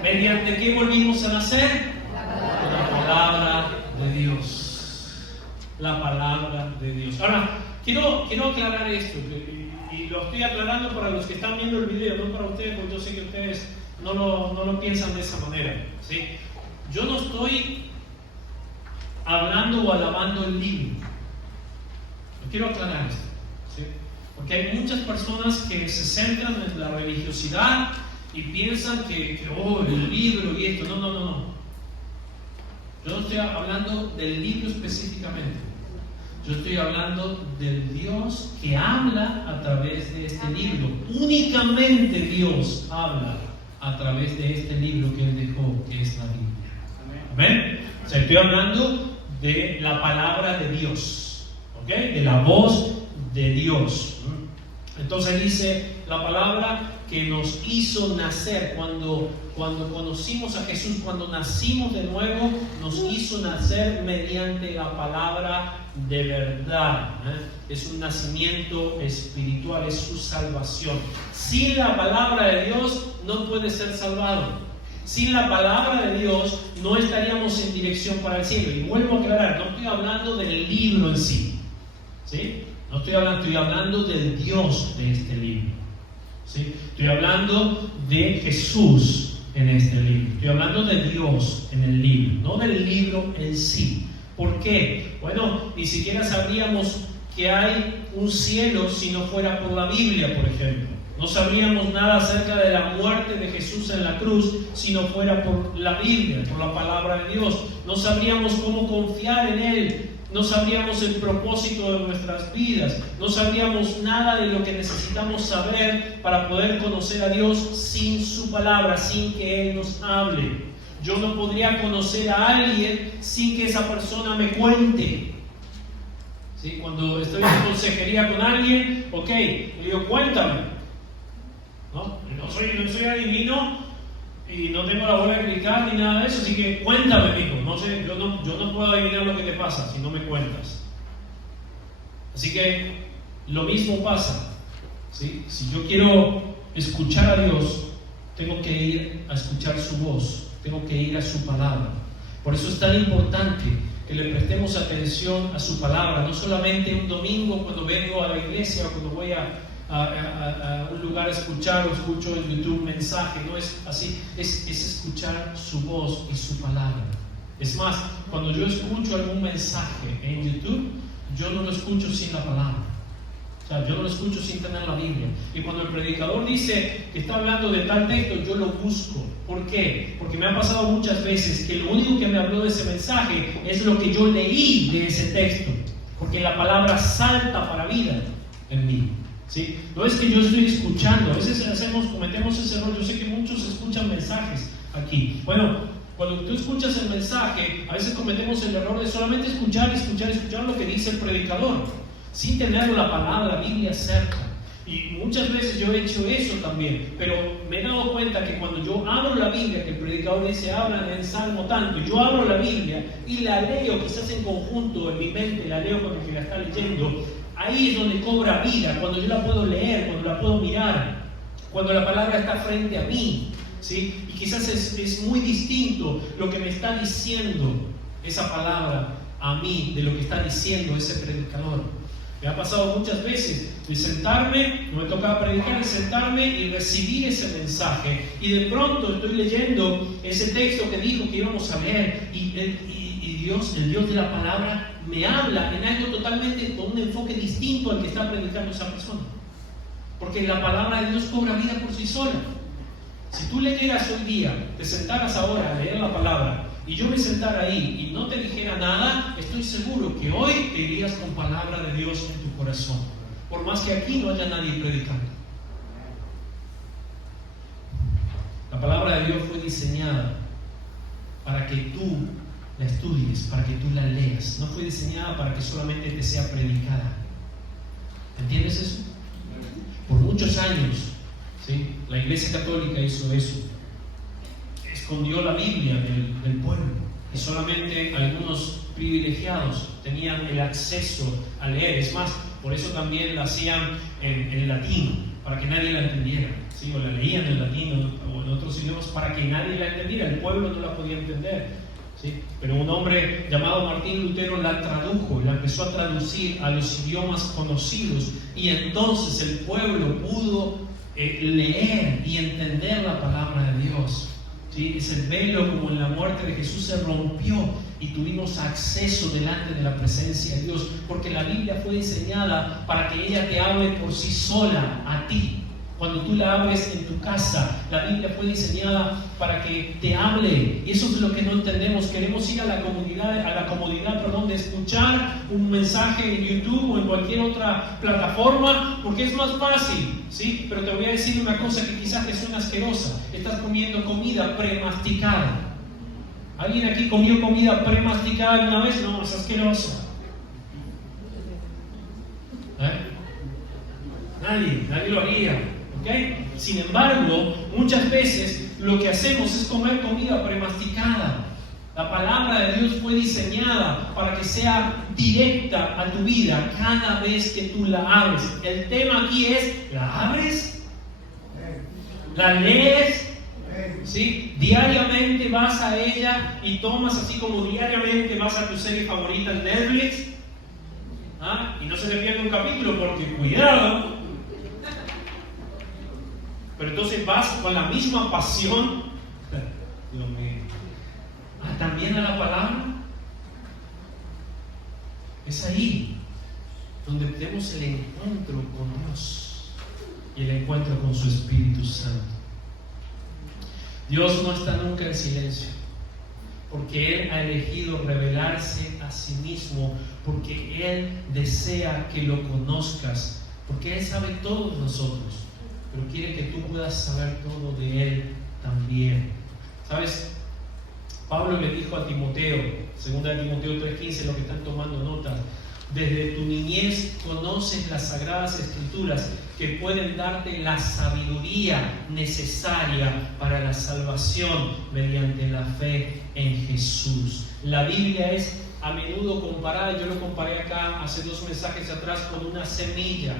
¿Mediante qué volvimos a nacer? La palabra de Dios. La palabra de Dios. Ahora, quiero aclarar esto, y lo estoy aclarando para los que están viendo el video, no para ustedes, porque yo sé que ustedes no lo piensan de esa manera, ¿sí? Yo no estoy hablando o alabando el libro. Quiero aclarar esto, ¿sí? Porque hay muchas personas que se centran en la religiosidad y piensan que el libro y esto. No. Yo no estoy hablando del libro específicamente. Yo estoy hablando del Dios que habla a través de este libro. Únicamente Dios habla a través de este libro que Él dejó, que es la Biblia. ¿Amén? O sea, estoy hablando de la palabra de Dios, ¿ok? De la voz de Dios. Entonces dice la palabra que nos hizo nacer. Cuando conocimos a Jesús, cuando nacimos de nuevo, nos hizo nacer mediante la palabra de verdad. Es un nacimiento espiritual, es su salvación. Sin la palabra de Dios no puede ser salvado. Sin la palabra de Dios no estaríamos en dirección para el cielo. Y vuelvo a aclarar, no estoy hablando del libro en sí, ¿sí? No estoy hablando del Dios de este libro, ¿sí? Estoy hablando de Jesús en este libro. Estoy hablando de Dios en el libro, no del libro en sí. ¿Por qué? Bueno, ni siquiera sabríamos que hay un cielo si no fuera por la Biblia, por ejemplo. No sabríamos nada acerca de la muerte de Jesús en la cruz si no fuera por la Biblia, por la palabra de Dios. No sabríamos cómo confiar en Él no sabríamos el propósito de nuestras vidas, no sabríamos nada de lo que necesitamos saber para poder conocer a Dios sin su palabra, sin que Él nos hable. Yo no podría conocer a alguien sin que esa persona me cuente. ¿Sí? Cuando estoy en consejería con alguien, ok, le digo, cuéntame. No soy adivino y no tengo la bola de cristal ni nada de eso, así que cuéntame, hijo. No sé, yo no puedo adivinar lo que te pasa si no me cuentas. Así que lo mismo pasa, ¿sí? Si yo quiero escuchar a Dios, tengo que ir a escuchar su voz, tengo que ir a su palabra. Por eso es tan importante que le prestemos atención a su palabra, no solamente un domingo cuando vengo a la iglesia o cuando voy a un lugar a escuchar o escucho en YouTube un mensaje. No es así, es escuchar su voz y su palabra. Es más, cuando yo escucho algún mensaje en YouTube, yo no lo escucho sin la palabra. O sea, yo no lo escucho sin tener la Biblia. Y cuando el predicador dice que está hablando de tal texto, yo lo busco. ¿Por qué? Porque me ha pasado muchas veces que lo único que me habló de ese mensaje es lo que yo leí de ese texto. Porque la palabra salta para vida en mí. ¿Sí? No es que yo estoy escuchando, a veces cometemos ese error. Yo sé que muchos escuchan mensajes aquí. Bueno, cuando tú escuchas el mensaje, a veces cometemos el error de solamente escuchar lo que dice el predicador, sin tener la palabra, la Biblia cerca. Y muchas veces yo he hecho eso también, pero me he dado cuenta que cuando yo abro la Biblia, que el predicador dice, hablan en Salmo tanto, yo abro la Biblia y la leo quizás en conjunto en mi mente, la leo con el que la está leyendo. Ahí es donde cobra vida, cuando yo la puedo leer, cuando la puedo mirar, cuando la palabra está frente a mí, ¿sí? Y quizás es muy distinto lo que me está diciendo esa palabra a mí de lo que está diciendo ese predicador. Me ha pasado muchas veces de sentarme, no me tocaba predicar, de sentarme y recibir ese mensaje, y de pronto estoy leyendo ese texto que dijo que íbamos a leer, y Dios, el Dios de la palabra, me habla en algo totalmente, con un enfoque distinto al que está predicando esa persona. Porque la palabra de Dios cobra vida por sí sola. Si tú leyeras hoy día, te sentaras ahora a leer la palabra, y yo me sentara ahí y no te dijera nada, estoy seguro que hoy te irías con palabra de Dios en tu corazón, por más que aquí no haya nadie predicando. La palabra de Dios fue diseñada para que tú la estudies, para que tú la leas. No fue diseñada para que solamente te sea predicada. ¿Entiendes eso? Por muchos años, ¿sí? La Iglesia Católica hizo eso. Escondió la Biblia del pueblo, y solamente algunos privilegiados tenían el acceso a leer. Es más, por eso también la hacían en latín, para que nadie la entendiera, ¿sí? O la leían en latín o en otros idiomas para que nadie la entendiera. El pueblo no la podía entender, ¿sí? Pero un hombre llamado Martín Lutero la tradujo, la empezó a traducir a los idiomas conocidos, y entonces el pueblo pudo leer y entender la palabra de Dios. ¿Sí? Ese velo, como en la muerte de Jesús, se rompió y tuvimos acceso delante de la presencia de Dios, porque la Biblia fue diseñada para que ella te hable por sí sola a ti. Cuando tú la abres en tu casa, la Biblia fue diseñada para que te hable, y eso es lo que no entendemos. Queremos ir a la comodidad de escuchar un mensaje en YouTube o en cualquier otra plataforma, porque es más fácil, ¿sí? Pero te voy a decir una cosa que quizás te suena asquerosa: estás comiendo comida premasticada. ¿Alguien aquí comió comida premasticada alguna vez? No, es asquerosa. Nadie lo haría. ¿Okay? Sin embargo, muchas veces lo que hacemos es comer comida premasticada. La palabra de Dios fue diseñada para que sea directa a tu vida cada vez que tú la abres. El tema aquí es: ¿la abres? ¿La lees? ¿Sí? Diariamente vas a ella y tomas, así como diariamente vas a tu serie favorita en Netflix. Y no se te pierde un capítulo, porque cuidado. Pero entonces vas con la misma pasión, Dios mío, también a la palabra. Es ahí donde tenemos el encuentro con Dios y el encuentro con su Espíritu Santo. Dios no está nunca en silencio. porque Él ha elegido revelarse a sí mismo, porque Él desea que lo conozcas, porque Él sabe todo de nosotros, pero quiere que tú puedas saber todo de Él también. ¿Sabes? Pablo le dijo a Timoteo, 2 Timoteo 3:15, lo que están tomando notas: desde tu niñez conoces las sagradas escrituras que pueden darte la sabiduría necesaria para la salvación mediante la fe en Jesús. La Biblia es a menudo comparada, yo lo comparé acá hace 2 mensajes atrás, con una semilla.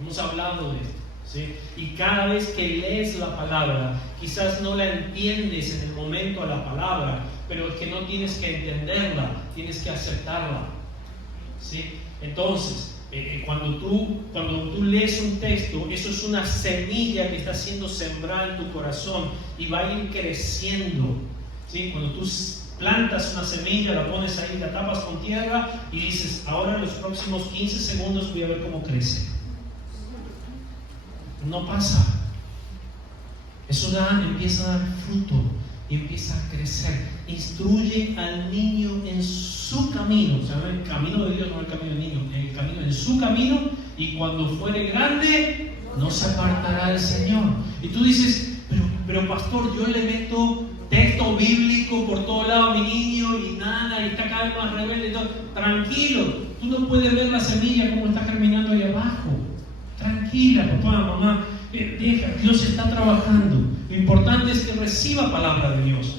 Hemos hablado de esto, ¿sí? Y cada vez que lees la palabra, quizás no la entiendes en el momento a la palabra, pero es que no tienes que entenderla, tienes que aceptarla, ¿sí? Entonces, cuando tú lees un texto, eso es una semilla que está siendo sembrada en tu corazón y va a ir creciendo, ¿sí? Cuando tú plantas una semilla, la pones ahí, la tapas con tierra y dices: ahora en los próximos 15 segundos voy a ver cómo crece. No pasa. Eso empieza a dar fruto y empieza a crecer. Instruye al niño en su camino, o sea, no el camino de Dios, no el camino del niño, el camino en su camino, y cuando fuere grande no se apartará del Señor. Y tú dices: pero pastor, yo le meto texto bíblico por todo lado a mi niño y nada, y está cada vez más rebelde y todo. Tranquilo, tú no puedes ver la semilla como está germinando ahí abajo. Tranquila, papá, mamá, deja, Dios está trabajando. Lo importante es que reciba palabra de Dios,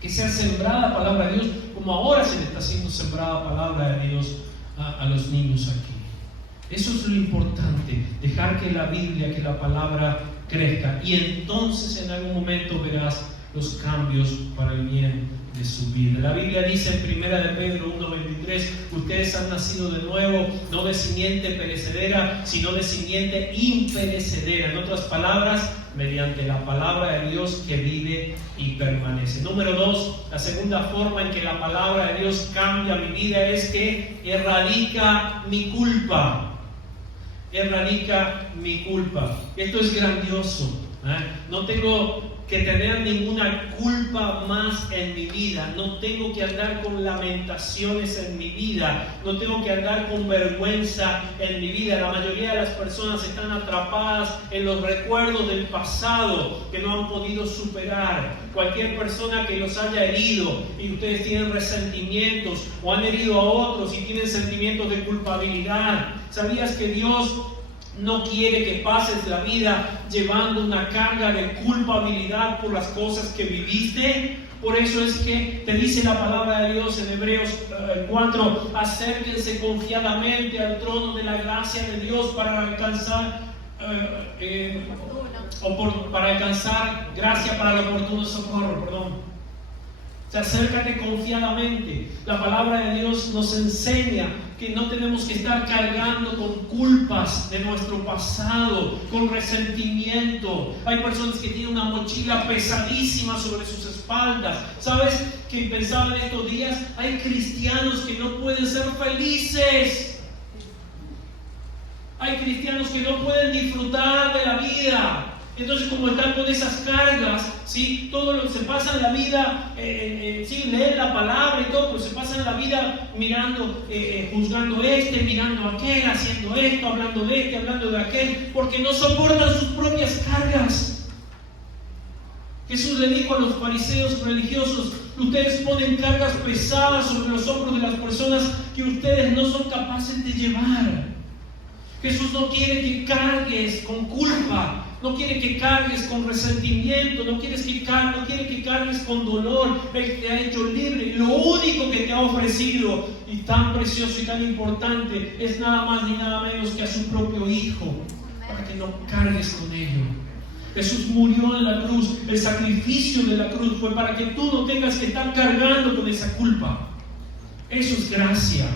que sea sembrada palabra de Dios, como ahora se le está haciendo sembrada palabra de Dios a los niños aquí. Eso es lo importante, dejar que la Biblia, que la palabra crezca, y entonces en algún momento verás los cambios para el bien de su vida. La Biblia dice en 1 de Pedro 1:23: ustedes han nacido de nuevo, no de simiente perecedera, sino de simiente imperecedera. En otras palabras, mediante la palabra de Dios que vive y permanece. Número 2, la segunda forma en que la palabra de Dios cambia mi vida es que erradica mi culpa. Erradica mi culpa. Esto es grandioso, ¿eh? No tengo que tener ninguna culpa más en mi vida, no tengo que andar con lamentaciones en mi vida, no tengo que andar con vergüenza en mi vida. La mayoría de las personas están atrapadas en los recuerdos del pasado que no han podido superar. Cualquier persona que los haya herido y ustedes tienen resentimientos, o han herido a otros y tienen sentimientos de culpabilidad. ¿Sabías que Dios no quiere que pases la vida llevando una carga de culpabilidad por las cosas que viviste? Por eso es que te dice la palabra de Dios en Hebreos 4: acérquense confiadamente al trono de la gracia de Dios para alcanzar gracia para el oportuno socorro. Acércate confiadamente. La palabra de Dios nos enseña que no tenemos que estar cargando con culpas de nuestro pasado, con resentimiento. Hay personas que tienen una mochila pesadísima sobre sus espaldas. ¿Sabes qué pensaba en estos días? Hay cristianos que no pueden ser felices. Hay cristianos que no pueden disfrutar de la vida. Entonces, como están con esas cargas, ¿sí? Se pasan la vida, sí, leen la palabra y todo, pero se pasan la vida mirando, juzgando mirando aquel, haciendo esto, hablando de hablando de aquel, porque no soportan sus propias cargas. Jesús le dijo a los fariseos religiosos: ustedes ponen cargas pesadas sobre los hombros de las personas que ustedes no son capaces de llevar. Jesús no quiere que cargues con culpa, no quiere que cargues con resentimiento, no quiere que cargues con dolor. Él te ha hecho libre, y lo único que te ha ofrecido, y tan precioso y tan importante, es nada más ni nada menos que a su propio Hijo, para que no cargues con ello. Jesús murió en la cruz. El sacrificio de la cruz fue para que tú no tengas que estar cargando con esa culpa. Eso es gracia.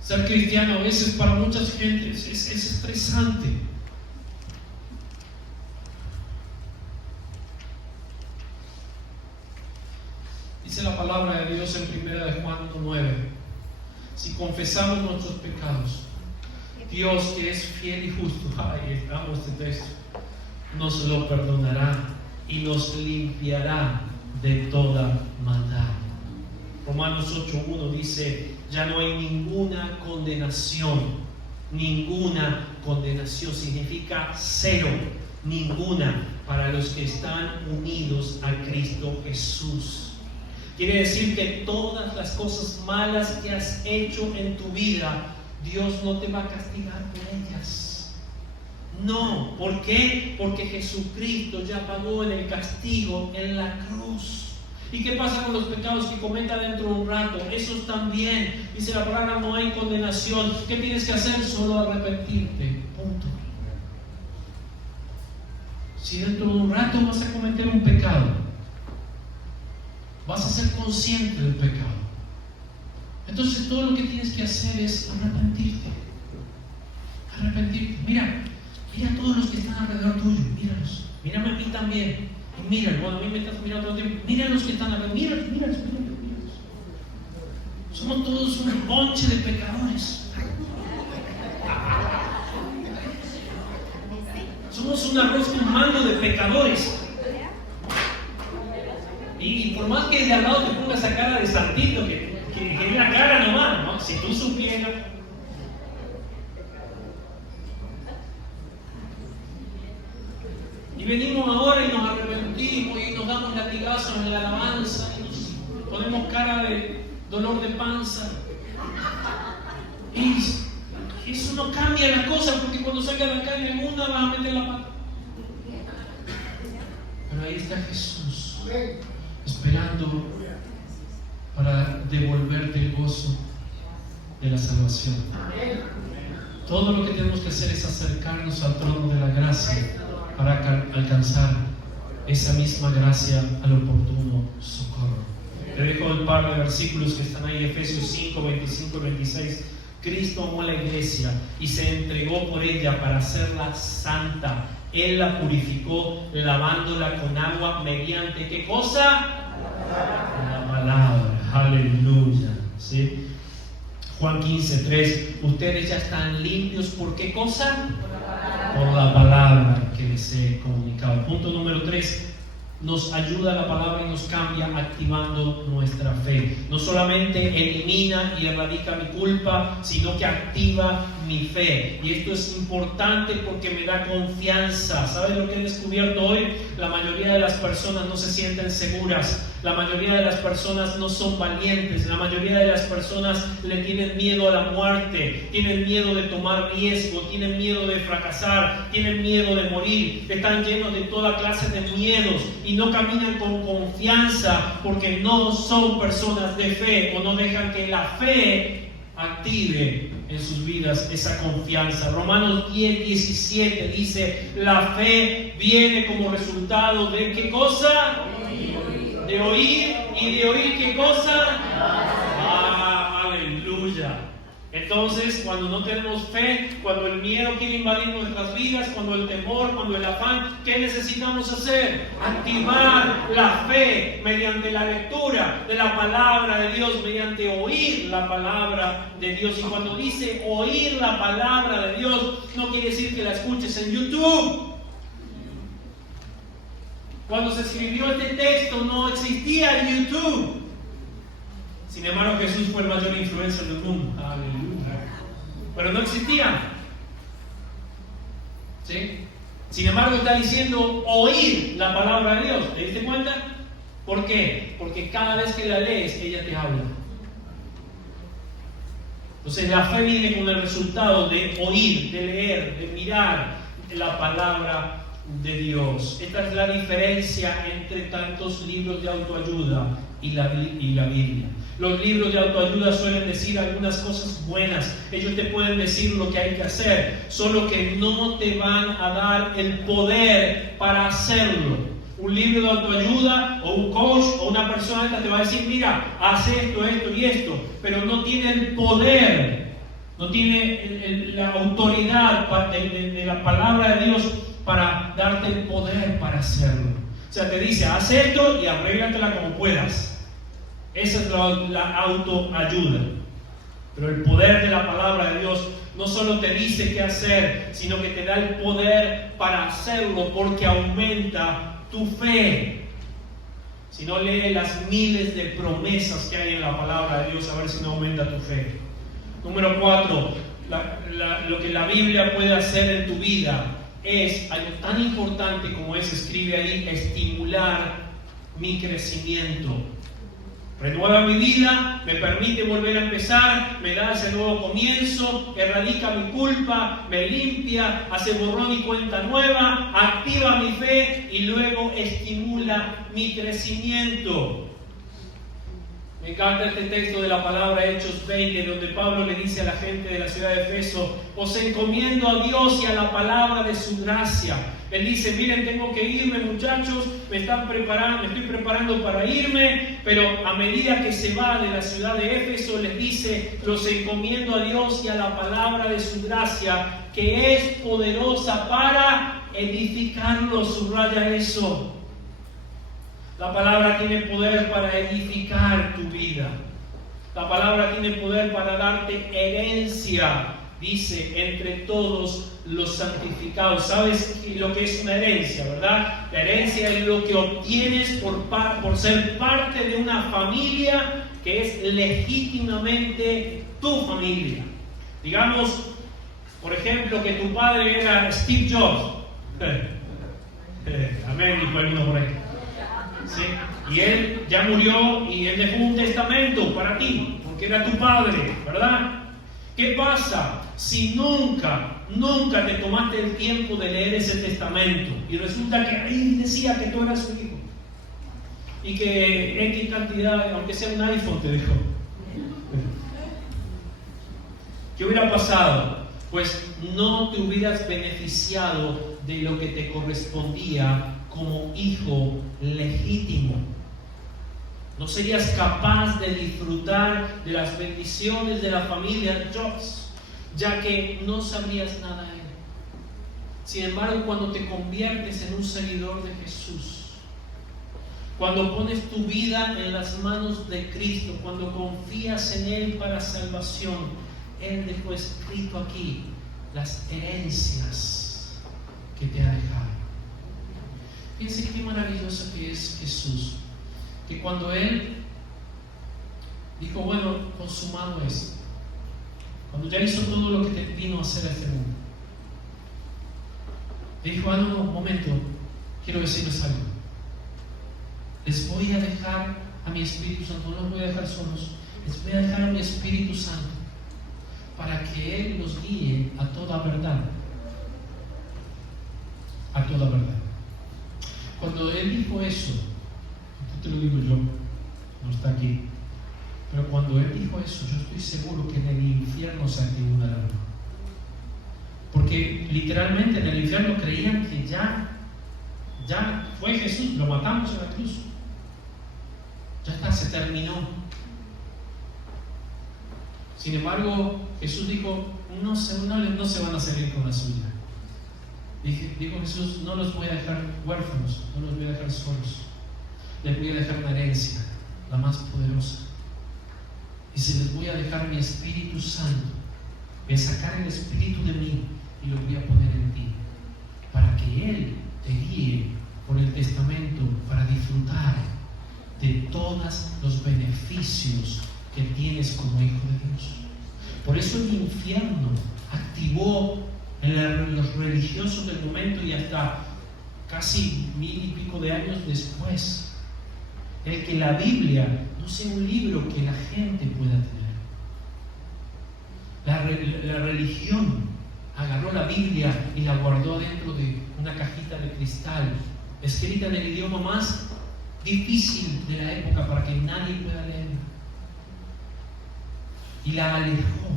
Ser cristiano a veces para mucha gente es estresante. Dice la palabra de Dios en 1 de Juan 1:9: si confesamos nuestros pecados, Dios, que es fiel y justo, amo este texto, nos lo perdonará y nos limpiará de toda maldad. Romanos 8:1 dice: ya no hay ninguna condenación. Ninguna condenación significa cero, ninguna, para los que están unidos a Cristo Jesús. Quiere decir que todas las cosas malas que has hecho en tu vida, Dios no te va a castigar por ellas. No, ¿por qué? Porque Jesucristo ya pagó en el castigo en la cruz. ¿Y qué pasa con los pecados que cometa dentro de un rato? Esos también. Dice la palabra: no hay condenación. ¿Qué tienes que hacer? Solo arrepentirte. Punto. Si dentro de un rato vas a cometer un pecado, vas a ser consciente del pecado, entonces todo lo que tienes que hacer es arrepentirte. Arrepentirte. Mira a todos los que están alrededor tuyo. Míralos. Mírame a mí también. Y mira, bueno, a mí me estás mirando todo el tiempo. Mira los que están alrededor. Míralos. Somos todos un bonche de pecadores. Somos un arroz con mando de pecadores. Y por más que de al lado te pongas esa cara de santito, que es la cara nomás, ¿no? Si tú supieras. Y venimos ahora y nos arrepentimos y nos damos latigazos en la alabanza y nos ponemos cara de dolor de panza. Y eso no cambia la cosa, porque cuando salga de acá en alguna vas a meter la pata. Pero ahí está Jesús, esperando para devolverte el gozo de la salvación. Todo lo que tenemos que hacer es acercarnos al trono de la gracia para alcanzar esa misma gracia al oportuno socorro. Te dejo un par de versículos que están ahí, Efesios 5, 25 y 26. Cristo amó a la iglesia y se entregó por ella para hacerla santa. Él la purificó lavándola con agua mediante ¿qué cosa? La palabra. Aleluya. ¿Sí? Juan 15:3. Ustedes ya están limpios ¿por qué cosa? Por la palabra que les he comunicado. Punto número 3. Nos ayuda la palabra y nos cambia activando nuestra fe. No solamente elimina y erradica mi culpa, sino que activa mi fe. Y esto es importante porque me da confianza. ¿Sabes lo que he descubierto hoy? La mayoría de las personas no se sienten seguras. La mayoría de las personas no son valientes. La mayoría de las personas le tienen miedo a la muerte. Tienen miedo de tomar riesgo. Tienen miedo de fracasar. Tienen miedo de morir. Están llenos de toda clase de miedos. Y no caminan con confianza porque no son personas de fe o no dejan que la fe active en sus vidas esa confianza. Romanos 10:17 dice: la fe viene como resultado de ¿qué cosa? De oír. ¿Y de oír qué cosa? Aleluya. Entonces, cuando no tenemos fe, cuando el miedo quiere invadir nuestras vidas, cuando el temor, cuando el afán, ¿qué necesitamos hacer? Activar la fe mediante la lectura de la palabra de Dios, mediante oír la palabra de Dios. Y cuando dice oír la palabra de Dios, no quiere decir que la escuches en YouTube. Cuando se escribió este texto no existía YouTube. Sin embargo, Jesús fue el mayor influencer del mundo. Aleluya. Pero no existía. ¿Sí? Sin embargo, está diciendo oír la palabra de Dios. ¿Te diste cuenta? ¿Por qué? Porque cada vez que la lees, ella te habla. Entonces, la fe viene con el resultado de oír, de leer, de mirar la palabra de Dios. Esta es la diferencia entre tantos libros de autoayuda y la Biblia. Los libros de autoayuda suelen decir algunas cosas buenas. Ellos te pueden decir lo que hay que hacer, solo que no te van a dar el poder para hacerlo. Un libro de autoayuda o un coach o una persona que te va a decir: mira, haz esto, esto y esto, pero no tiene el poder, no tiene la autoridad de la palabra de Dios para darte el poder para hacerlo. O sea, te dice: haz esto y arréglatela como puedas. Esa es la autoayuda. Pero el poder de la palabra de Dios no solo te dice qué hacer, sino que te da el poder para hacerlo, porque aumenta tu fe. Si no, lee las miles de promesas que hay en la palabra de Dios, a ver si no aumenta tu fe. Número 4, lo que la Biblia puede hacer en tu vida es algo tan importante como es, escribe ahí, estimular mi crecimiento. Renueva mi vida, me permite volver a empezar, me da ese nuevo comienzo, erradica mi culpa, me limpia, hace borrón y cuenta nueva, activa mi fe y luego estimula mi crecimiento. Me encanta este texto de la palabra Hechos 20, donde Pablo le dice a la gente de la ciudad de Efeso: os encomiendo a Dios y a la palabra de su gracia. Él dice: miren, tengo que irme, muchachos, me estoy preparando para irme, pero a medida que se va de la ciudad de Éfeso, les dice: los encomiendo a Dios y a la palabra de su gracia, que es poderosa para edificarlos. Subraya eso. La palabra tiene poder para edificar tu vida. La palabra tiene poder para darte herencia, dice, entre todos los santificados. ¿Sabes lo que es una herencia, verdad? La herencia es lo que obtienes por ser parte de una familia que es legítimamente tu familia. Digamos, por ejemplo, que tu padre era Steve Jobs. Amén, dijo alguno por ahí. ¿Sí? Y él ya murió y él dejó un testamento para ti, porque era tu padre, ¿verdad? ¿Qué pasa si nunca te tomaste el tiempo de leer ese testamento y resulta que ahí decía que tú eras su hijo y que X cantidad, aunque sea un iPhone, te dejó? ¿Qué hubiera pasado? Pues no te hubieras beneficiado de lo que te correspondía como hijo legítimo. No serías capaz de disfrutar de las bendiciones de la familia Jobs, ya que no sabrías nada de él. Sin embargo, cuando te conviertes en un seguidor de Jesús, cuando pones tu vida en las manos de Cristo, cuando confías en Él para salvación, Él dejó escrito aquí las herencias que te ha dejado. Fíjense qué maravilloso que es Jesús, que cuando Él dijo: bueno, consumado es, cuando ya hizo todo lo que te vino a hacer a este mundo, dijo: no, un momento, quiero decirles algo. Les voy a dejar a mi Espíritu Santo, no los voy a dejar solos, les voy a dejar a mi Espíritu Santo para que Él los guíe a toda verdad. A toda verdad. Cuando Él dijo eso, esto te lo digo yo, no está aquí, pero cuando Él dijo eso, yo estoy seguro que en el infierno se activó una alarma. Porque literalmente en el infierno creían que ya fue Jesús, lo matamos en la cruz. Ya está, se terminó. Sin embargo, Jesús dijo: no se van a salir con la suya. Dijo Jesús: no los voy a dejar huérfanos, no los voy a dejar solos. Les voy a dejar una herencia, la más poderosa. Dice: les voy a dejar mi Espíritu Santo. Voy a sacar el Espíritu de mí y lo voy a poner en ti, para que Él te guíe por el testamento, para disfrutar de todos los beneficios que tienes como hijo de Dios. Por eso el infierno activó en los religiosos del momento y hasta casi 1000 y pico de años después, el que la Biblia no sea un libro que la gente pueda tener. La religión agarró la Biblia y la guardó dentro de una cajita de cristal, escrita en el idioma más difícil de la época para que nadie pueda leerla, y la alejó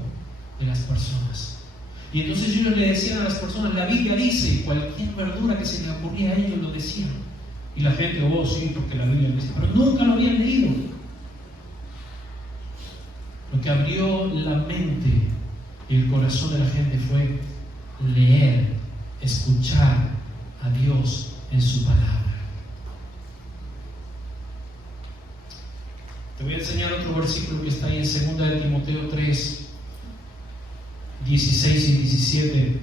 de las personas. Y entonces ellos le decían a las personas: la Biblia dice, y cualquier verdura que se le ocurría a ellos lo decían. Y la gente: oh sí, porque la Biblia dice, pero nunca lo habían leído. Lo que abrió la mente y el corazón de la gente fue leer, escuchar a Dios en su palabra. Te voy a enseñar otro versículo que está ahí en 2 de Timoteo 3, 16 y 17.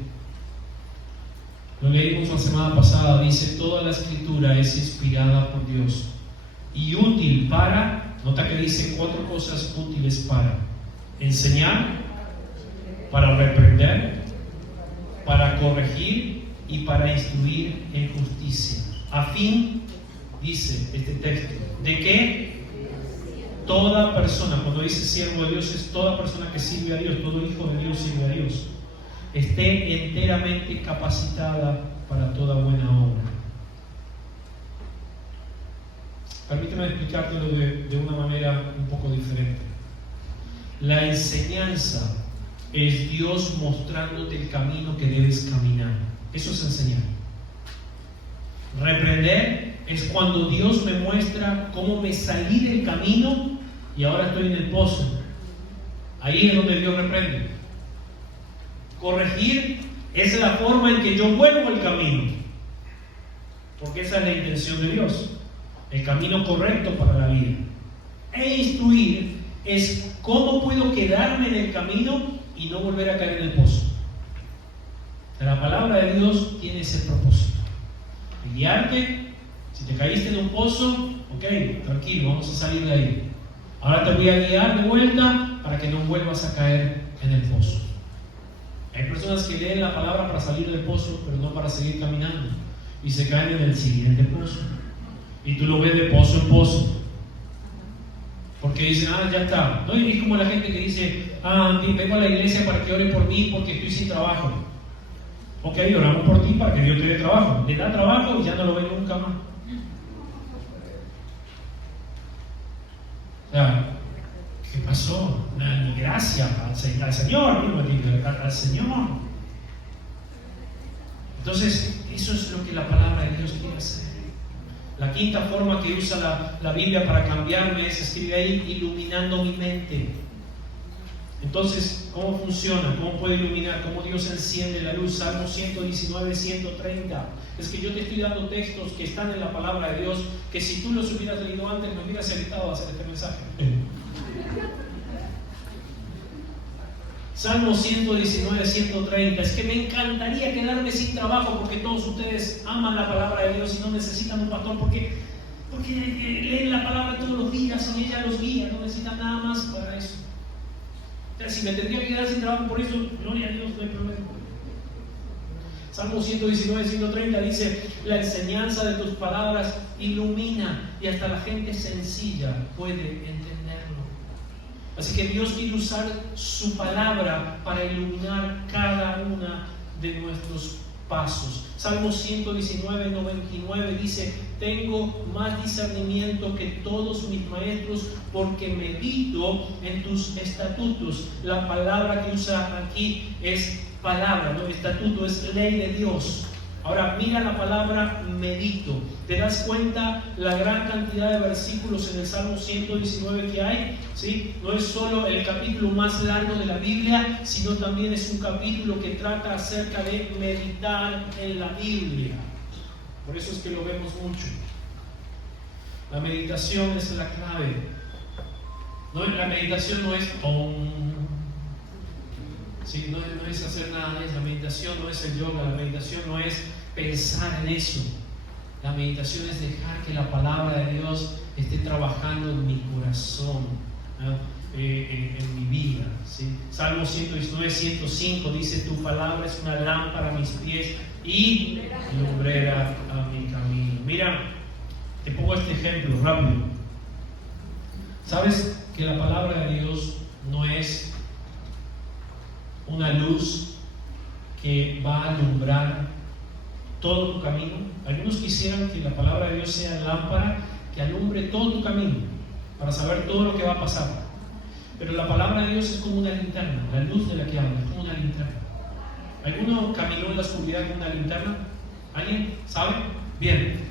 Lo leímos la semana pasada. Dice: toda la escritura es inspirada por Dios y útil para, nota que dice 4 cosas útiles para enseñar, para reprender, para corregir y para instruir en justicia. A fin, dice este texto, de que toda persona, cuando dice siervo de Dios, es toda persona que sirve a Dios, todo hijo de Dios sirve a Dios, esté enteramente capacitada para toda buena obra. Permíteme explicártelo de una manera un poco diferente. La enseñanza es Dios mostrándote el camino que debes caminar. Eso es enseñar. Reprender es cuando Dios me muestra cómo me salí del camino y ahora estoy en el pozo. Ahí es donde Dios reprende. Corregir es la forma en que yo vuelvo al camino, porque esa es la intención de Dios, el camino correcto para la vida. E instruir es cómo puedo quedarme en el camino y no volver a caer en el pozo. La palabra de Dios tiene ese propósito: guiarte. Si te caíste en un pozo, ok, tranquilo, vamos a salir de ahí. Ahora te voy a guiar de vuelta para que no vuelvas a caer en el pozo. Hay personas que leen la palabra para salir del pozo, pero no para seguir caminando, y se caen en el siguiente pozo. Y tú lo ves de pozo en pozo, porque dicen, ya está. No, y es como la gente que dice, vengo a la iglesia para que ore por mí porque estoy sin trabajo. Ok, oramos por ti para que Dios te dé trabajo. Le da trabajo y ya no lo ve nunca más. O sea, ¿qué pasó? Ni gracias al Señor, al Señor. Entonces, eso es lo que la palabra de Dios quiere hacer. La quinta forma que usa la Biblia para cambiarme es, escribe ahí, iluminando mi mente. Entonces, ¿cómo funciona? ¿Cómo puede iluminar? ¿Cómo Dios enciende la luz? Salmo 119, 130. Es que yo te estoy dando textos que están en la palabra de Dios, que si tú los hubieras leído antes, me hubieras evitado hacer este mensaje. Salmo 119, 130. Es que me encantaría quedarme sin trabajo porque todos ustedes aman la palabra de Dios y no necesitan un pastor porque leen la palabra todos los días y ella los guía, no necesitan nada más para eso. O sea, si me tendría que quedar sin trabajo por eso, gloria a Dios, no hay problema. Salmo 119, 130 dice: la enseñanza de tus palabras ilumina y hasta la gente sencilla puede entenderlo. Así que Dios quiere usar su palabra para iluminar cada una de nuestros pasos. Salmo 119, 99 dice: tengo más discernimiento que todos mis maestros porque medito en tus estatutos. La palabra que usa aquí es palabra, ¿no? Estatuto es ley de Dios. Ahora mira la palabra medito. ¿Te das cuenta la gran cantidad de versículos en el Salmo 119 que hay? ¿Sí? No es solo el capítulo más largo de la Biblia, sino también es un capítulo que trata acerca de meditar en la Biblia. Por eso es que lo vemos mucho. La meditación es la clave. La meditación no es ¿sí? No es hacer nada de eso. La meditación no es el yoga. La meditación no es pensar en eso. La meditación es dejar que la palabra de Dios esté trabajando en mi corazón, en mi vida, ¿sí? Salmo 119, 105 dice: tu palabra es una lámpara a mis pies y lumbrera a mi camino. Mira, te pongo este ejemplo rápido. ¿Sabes que la palabra de Dios no es una luz que va a alumbrar todo tu camino? Algunos quisieran que la palabra de Dios sea lámpara que alumbre todo tu camino para saber todo lo que va a pasar. Pero la palabra de Dios es como una linterna, la luz de la que habla es como una linterna. ¿Alguno caminó en la oscuridad con una linterna? ¿Alguien sabe? Bien.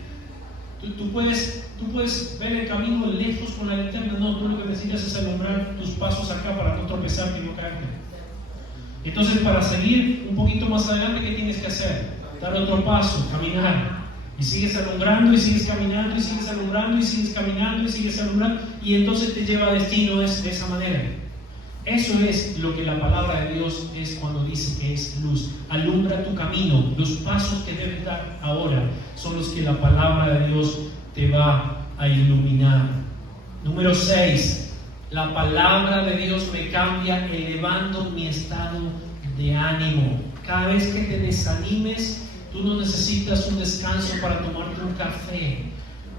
Tú puedes ver el camino lejos con la linterna. No, tú lo que necesitas es alumbrar tus pasos acá para no tropezarte y no caerte. Entonces, para seguir un poquito más adelante, ¿qué tienes que hacer? Dar otro paso, caminar. Y sigues alumbrando y sigues caminando y sigues alumbrando y sigues caminando y sigues alumbrando, y entonces te lleva a destino de esa manera. Eso es lo que la palabra de Dios es cuando dice que es luz. Alumbra tu camino. Los pasos que debes dar ahora son los que la palabra de Dios te va a iluminar. Número 6, la palabra de Dios me cambia elevando mi estado de ánimo. Cada vez que te desanimes, tú no necesitas un descanso para tomarte un café.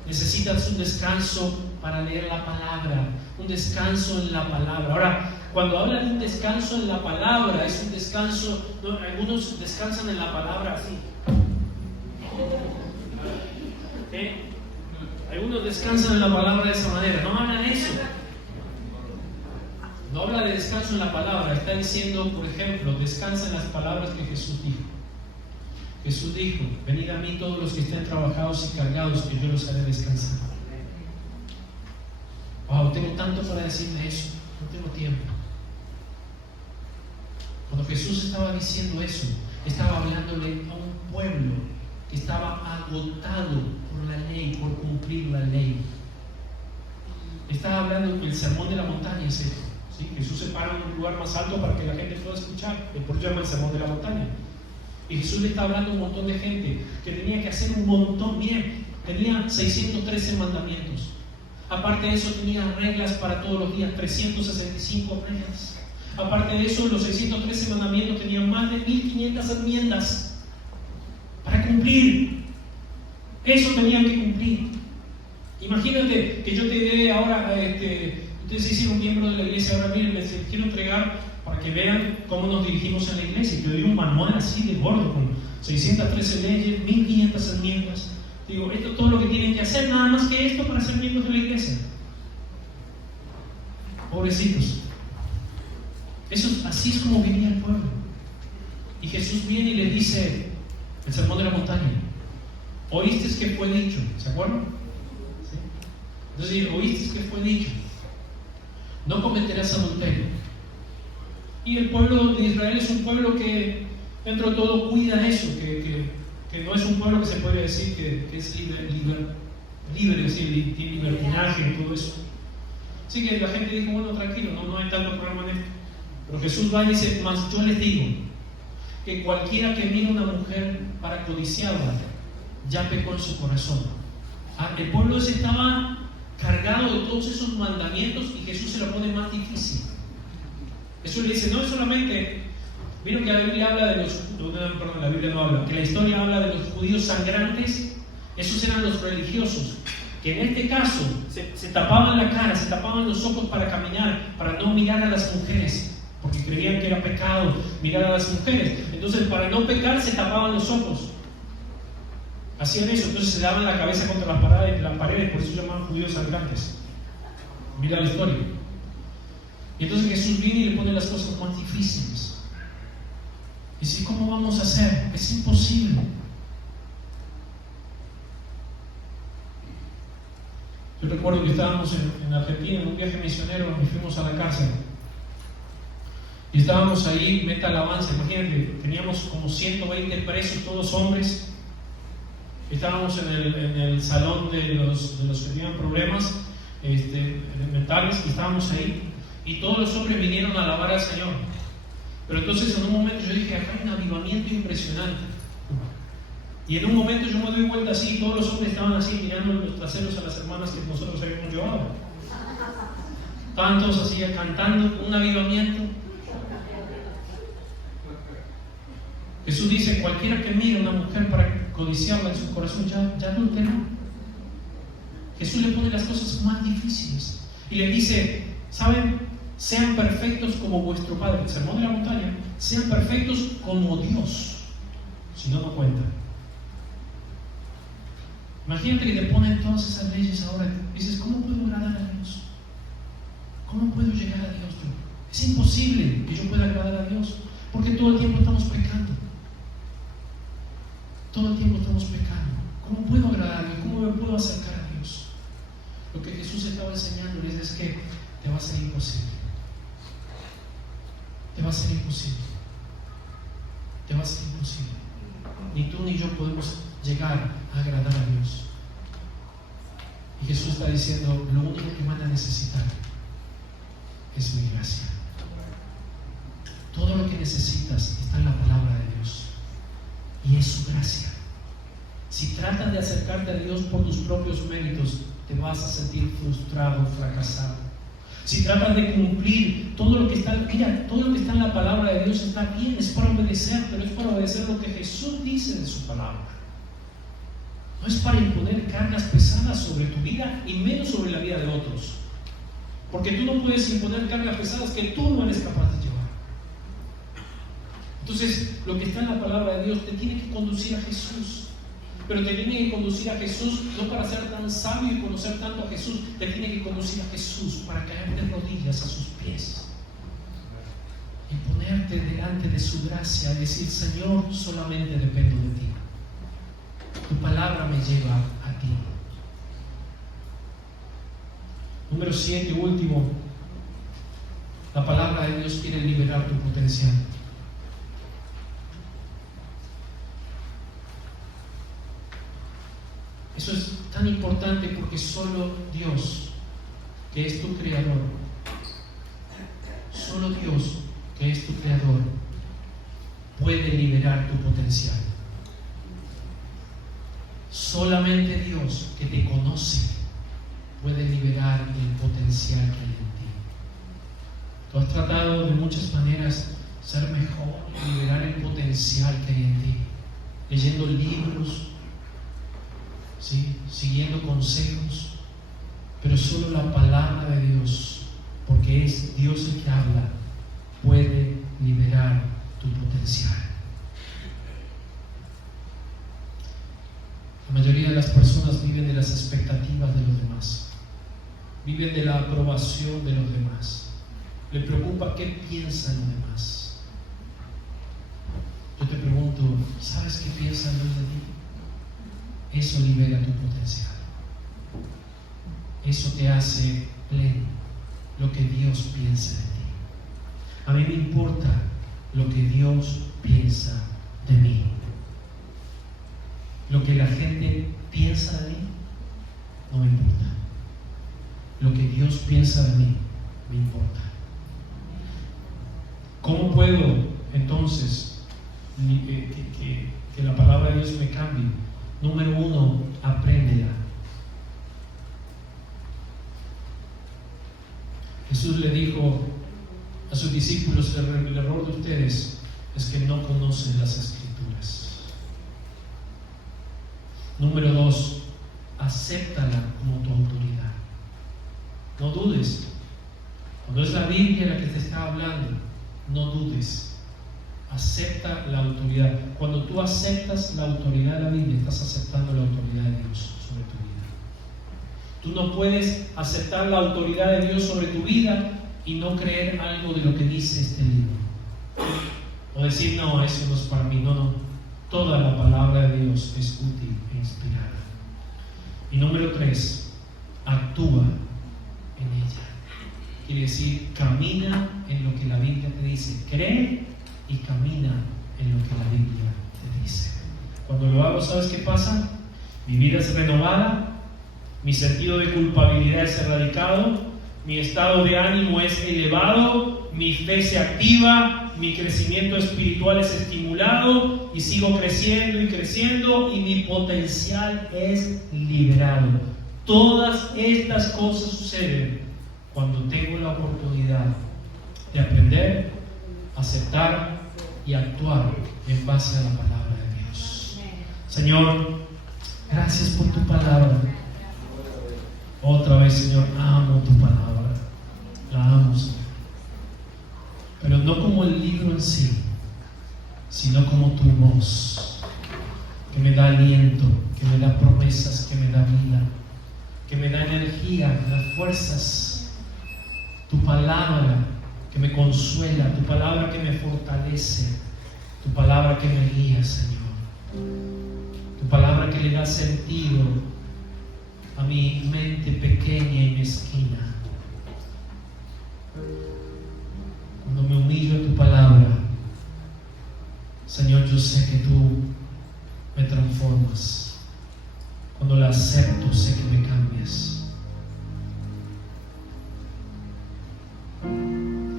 Necesitas un descanso para leer la palabra, un descanso en la palabra. Ahora, cuando hablan de un descanso en la palabra, es un descanso, ¿no? Algunos descansan en la palabra así. Algunos descansan en la palabra de esa manera. No hagan eso. No habla de descanso en la palabra. Está diciendo, por ejemplo, descansa en las palabras que Jesús dijo. Jesús dijo: venid a mí todos los que estén trabajados y cargados, que yo los haré descansar. Wow, tengo tanto para decir de eso, no tengo tiempo. Cuando Jesús estaba diciendo eso, estaba hablándole a un pueblo que estaba agotado por la ley, por cumplir la ley. Estaba hablando del sermón de la montaña, ¿sí? Jesús se para en un lugar más alto para que la gente pueda escuchar. Por eso llama el sermón de la montaña. Y Jesús le está hablando a un montón de gente que tenía que hacer un montón bien. Tenía 613 mandamientos. Aparte de eso, tenía reglas para todos los días, 365 reglas. Aparte de eso, los 613 mandamientos tenían más de 1500 enmiendas para cumplir. Eso tenían que cumplir. Imagínate que yo te dé ahora, ustedes se hicieron miembro de la iglesia, ahora miren, les quiero entregar para que vean cómo nos dirigimos en la iglesia. Te doy un manual así de gordo, con 613 leyes, 1500 enmiendas. Digo, esto es todo lo que tienen que hacer, nada más que esto para ser miembros de la iglesia. Pobrecitos. Así es como vivía el pueblo. Y Jesús viene y les dice, el sermón de la montaña: oíste que fue dicho, ¿se acuerdan? ¿Sí? Entonces, oíste que fue dicho: no cometerás adulterio. Y el pueblo de Israel es un pueblo que dentro de todo cuida eso, que no es un pueblo que se puede decir que es libre, es decir, tiene libertinaje y todo eso. Así que la gente dijo, bueno, tranquilo, no hay tanto problema en esto. Pero Jesús va y dice, mas yo les digo que cualquiera que mire a una mujer para codiciarla, ya pecó en su corazón. El pueblo ese estaba cargado de todos esos mandamientos y Jesús se lo pone más difícil. Jesús le dice, no es solamente, vieron que la Biblia habla de la Biblia no habla, que la historia habla de los judíos sangrantes. Esos eran los religiosos, que en este caso se tapaban la cara, se tapaban los ojos para caminar, para no mirar a las mujeres, porque creían que era pecado mirar a las mujeres. Entonces, para no pecar, se tapaban los ojos. Hacían eso, entonces se daban la cabeza contra las paredes, por eso se llamaban judíos sangrantes. Mira la historia. Y entonces Jesús viene y le pone las cosas más difíciles. Y dice, ¿cómo vamos a hacer? Es imposible. Yo recuerdo que estábamos en Argentina en un viaje misionero y fuimos a la cárcel. Y estábamos ahí, meta alabanza, imagínate, teníamos como 120 presos, todos hombres. Estábamos en el salón de los que tenían problemas mentales, y estábamos ahí. Y todos los hombres vinieron a alabar al Señor. Pero entonces en un momento yo dije, acá hay un avivamiento impresionante. Y en un momento yo me doy vuelta así, y todos los hombres estaban así mirando los traseros a las hermanas que nosotros habíamos llevado. Estaban todos así cantando un avivamiento. Jesús dice, cualquiera que mire a una mujer para codiciarla en su corazón, ya adulteró. Jesús le pone las cosas más difíciles. Y le dice, ¿saben? Sean perfectos como vuestro Padre. El sermón de la montaña. Sean perfectos como Dios. Si no, no cuenta. Imagínate que te ponen todas esas leyes ahora. Y dices, ¿cómo puedo agradar a Dios? ¿Cómo puedo llegar a Dios? Es imposible que yo pueda agradar a Dios. Porque todo el tiempo estamos pecando. Todo el tiempo estamos pecando. ¿Cómo puedo agradar a Dios? ¿Cómo me puedo acercar a Dios? Lo que Jesús estaba enseñándoles es que te va a ser imposible. Te va a ser imposible. Te va a ser imposible. Ni tú ni yo podemos llegar a agradar a Dios. Y Jesús está diciendo, lo único que van a necesitar es mi gracia. Todo lo que necesitas está en la palabra de Dios. Y es su gracia. Si tratas de acercarte a Dios por tus propios méritos, te vas a sentir frustrado, fracasado. Si tratas de cumplir todo lo que está, mira, todo lo que está en la palabra de Dios está bien, es para obedecer, pero es para obedecer lo que Jesús dice de su palabra. No es para imponer cargas pesadas sobre tu vida y menos sobre la vida de otros. Porque tú no puedes imponer cargas pesadas que tú no eres capaz de llevar. Entonces, lo que está en la palabra de Dios te tiene que conducir a Jesús. Pero te tiene que conducir a Jesús no para ser tan sabio y conocer tanto a Jesús, te tiene que conducir a Jesús para caer de rodillas a sus pies y ponerte delante de su gracia y decir: Señor, solamente dependo de ti. Tu palabra me lleva a ti. Número 7, último, la palabra de Dios quiere liberar tu potencial. Eso es tan importante porque solo Dios, que es tu creador, solo Dios, que es tu creador, puede liberar tu potencial. Solamente Dios, que te conoce, puede liberar el potencial que hay en ti. Tú has tratado de muchas maneras ser mejor, liberar el potencial que hay en ti, leyendo libros, ¿sí?, siguiendo consejos, pero solo la palabra de Dios, porque es Dios el que habla, puede liberar tu potencial. La mayoría de las personas viven de las expectativas de los demás, viven de la aprobación de los demás, le preocupa qué piensan los demás. Yo te pregunto, ¿sabes qué piensan los de ti? Eso libera tu potencial. Eso te hace pleno, lo que Dios piensa de ti. A mí me importa lo que Dios piensa de mí. Lo que la gente piensa de mí no me importa. Lo que Dios piensa de mí me importa. ¿Cómo puedo entonces que la palabra de Dios me cambie? Número 1, apréndela. Jesús le dijo a sus discípulos: el error de ustedes es que no conocen las Escrituras. Número 2, acéptala como tu autoridad. No dudes. Cuando es la Biblia la que te está hablando, no dudes. Acepta la autoridad. Cuando tú aceptas la autoridad de la Biblia, estás aceptando la autoridad de Dios sobre tu vida. Tú no puedes aceptar la autoridad de Dios sobre tu vida y no creer algo de lo que dice este libro. O decir: no, eso no es para mí. No. Toda la palabra de Dios es útil e inspirada. Y número 3, actúa en ella. Quiere decir, camina en lo que la Biblia te dice. Cree y camina en lo que la Biblia te dice. Cuando lo hago, ¿sabes qué pasa? Mi vida es renovada, mi sentido de culpabilidad es erradicado, mi estado de ánimo es elevado, mi fe se activa, mi crecimiento espiritual es estimulado y sigo creciendo y creciendo y mi potencial es liberado. Todas estas cosas suceden cuando tengo la oportunidad de aprender, aceptar y actuar en base a la palabra de Dios. Señor, gracias por tu palabra. Otra vez, Señor, amo tu palabra. La amo, Señor. Pero no como el libro en sí, sino como tu voz, que me da aliento, que me da promesas, que me da vida, que me da energía, me da fuerzas. Tu palabra que me consuela, tu palabra que me fortalece, tu palabra que me guía, Señor. Tu palabra que le da sentido a mi mente pequeña y mezquina. Cuando me humillo a tu palabra, Señor, yo sé que tú me transformas. Cuando la acepto, sé que me cambias.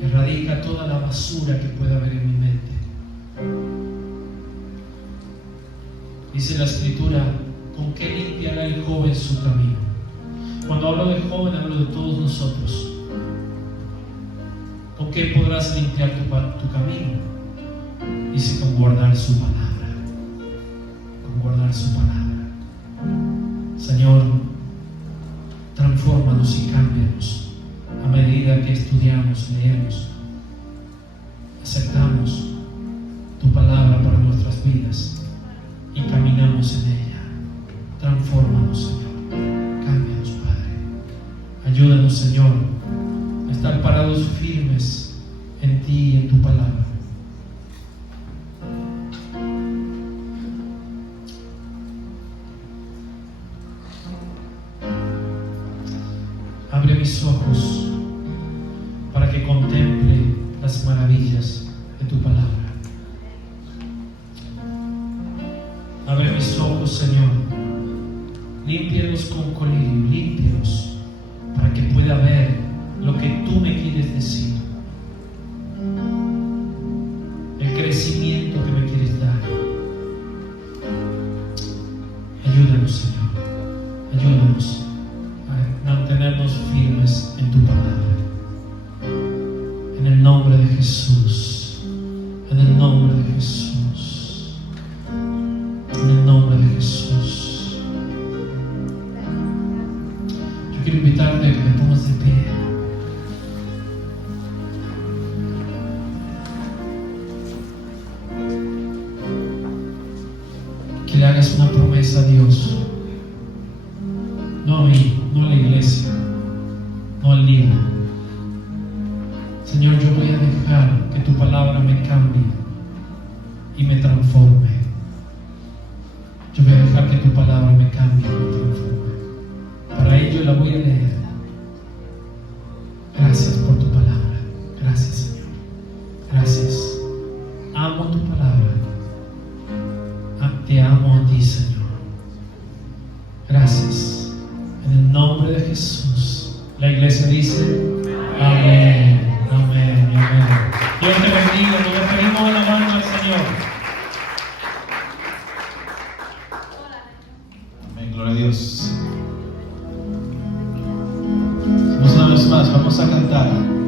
Erradica toda la basura que pueda haber en mi mente. Dice la Escritura: ¿con qué limpiará el joven su camino? Cuando hablo de joven, hablo de todos nosotros. ¿Con qué podrás limpiar tu camino? Dice, con guardar su palabra. Con guardar su palabra. Señor, transfórmanos y cámbianos a medida que estudiamos, leemos, aceptamos tu palabra para nuestras vidas y caminamos en ella. Transfórmanos, Señor. Cámbianos, Padre. Ayúdanos, Señor, a estar parados firmes en ti y en tu palabra. Abre mis ojos para que contemple las maravillas de tu palabra. Abre mis ojos, Señor. Límpialos con colirio, límpialos para que pueda ver lo que tú me quieres decir. El crecimiento que me quieres dar. Ayúdanos, Señor. Ayúdanos a mantenernos firmes en tu palabra. En el nombre de Jesús. En el nombre de Jesús. En el nombre de Jesús. Yo quiero invitarte a que te pongas de pie. Que le hagas una promesa a Dios. No a mí, no a la iglesia, no al libro. Señor, yo voy a dejar que tu palabra me cambie y me transforme. Yo voy a dejar que tu palabra me cambie y me transforme. Para ello la voy a leer. Gracias por tu palabra. Gracias, Señor. Gracias. Amo tu palabra. Te amo a ti, Señor. Gracias. En el nombre de Jesús. La iglesia dice amén, amén, amén. Dios te bendiga. Nos despedimos alabando al Señor. Amén, gloria a Dios. Una vez más, vamos a cantar.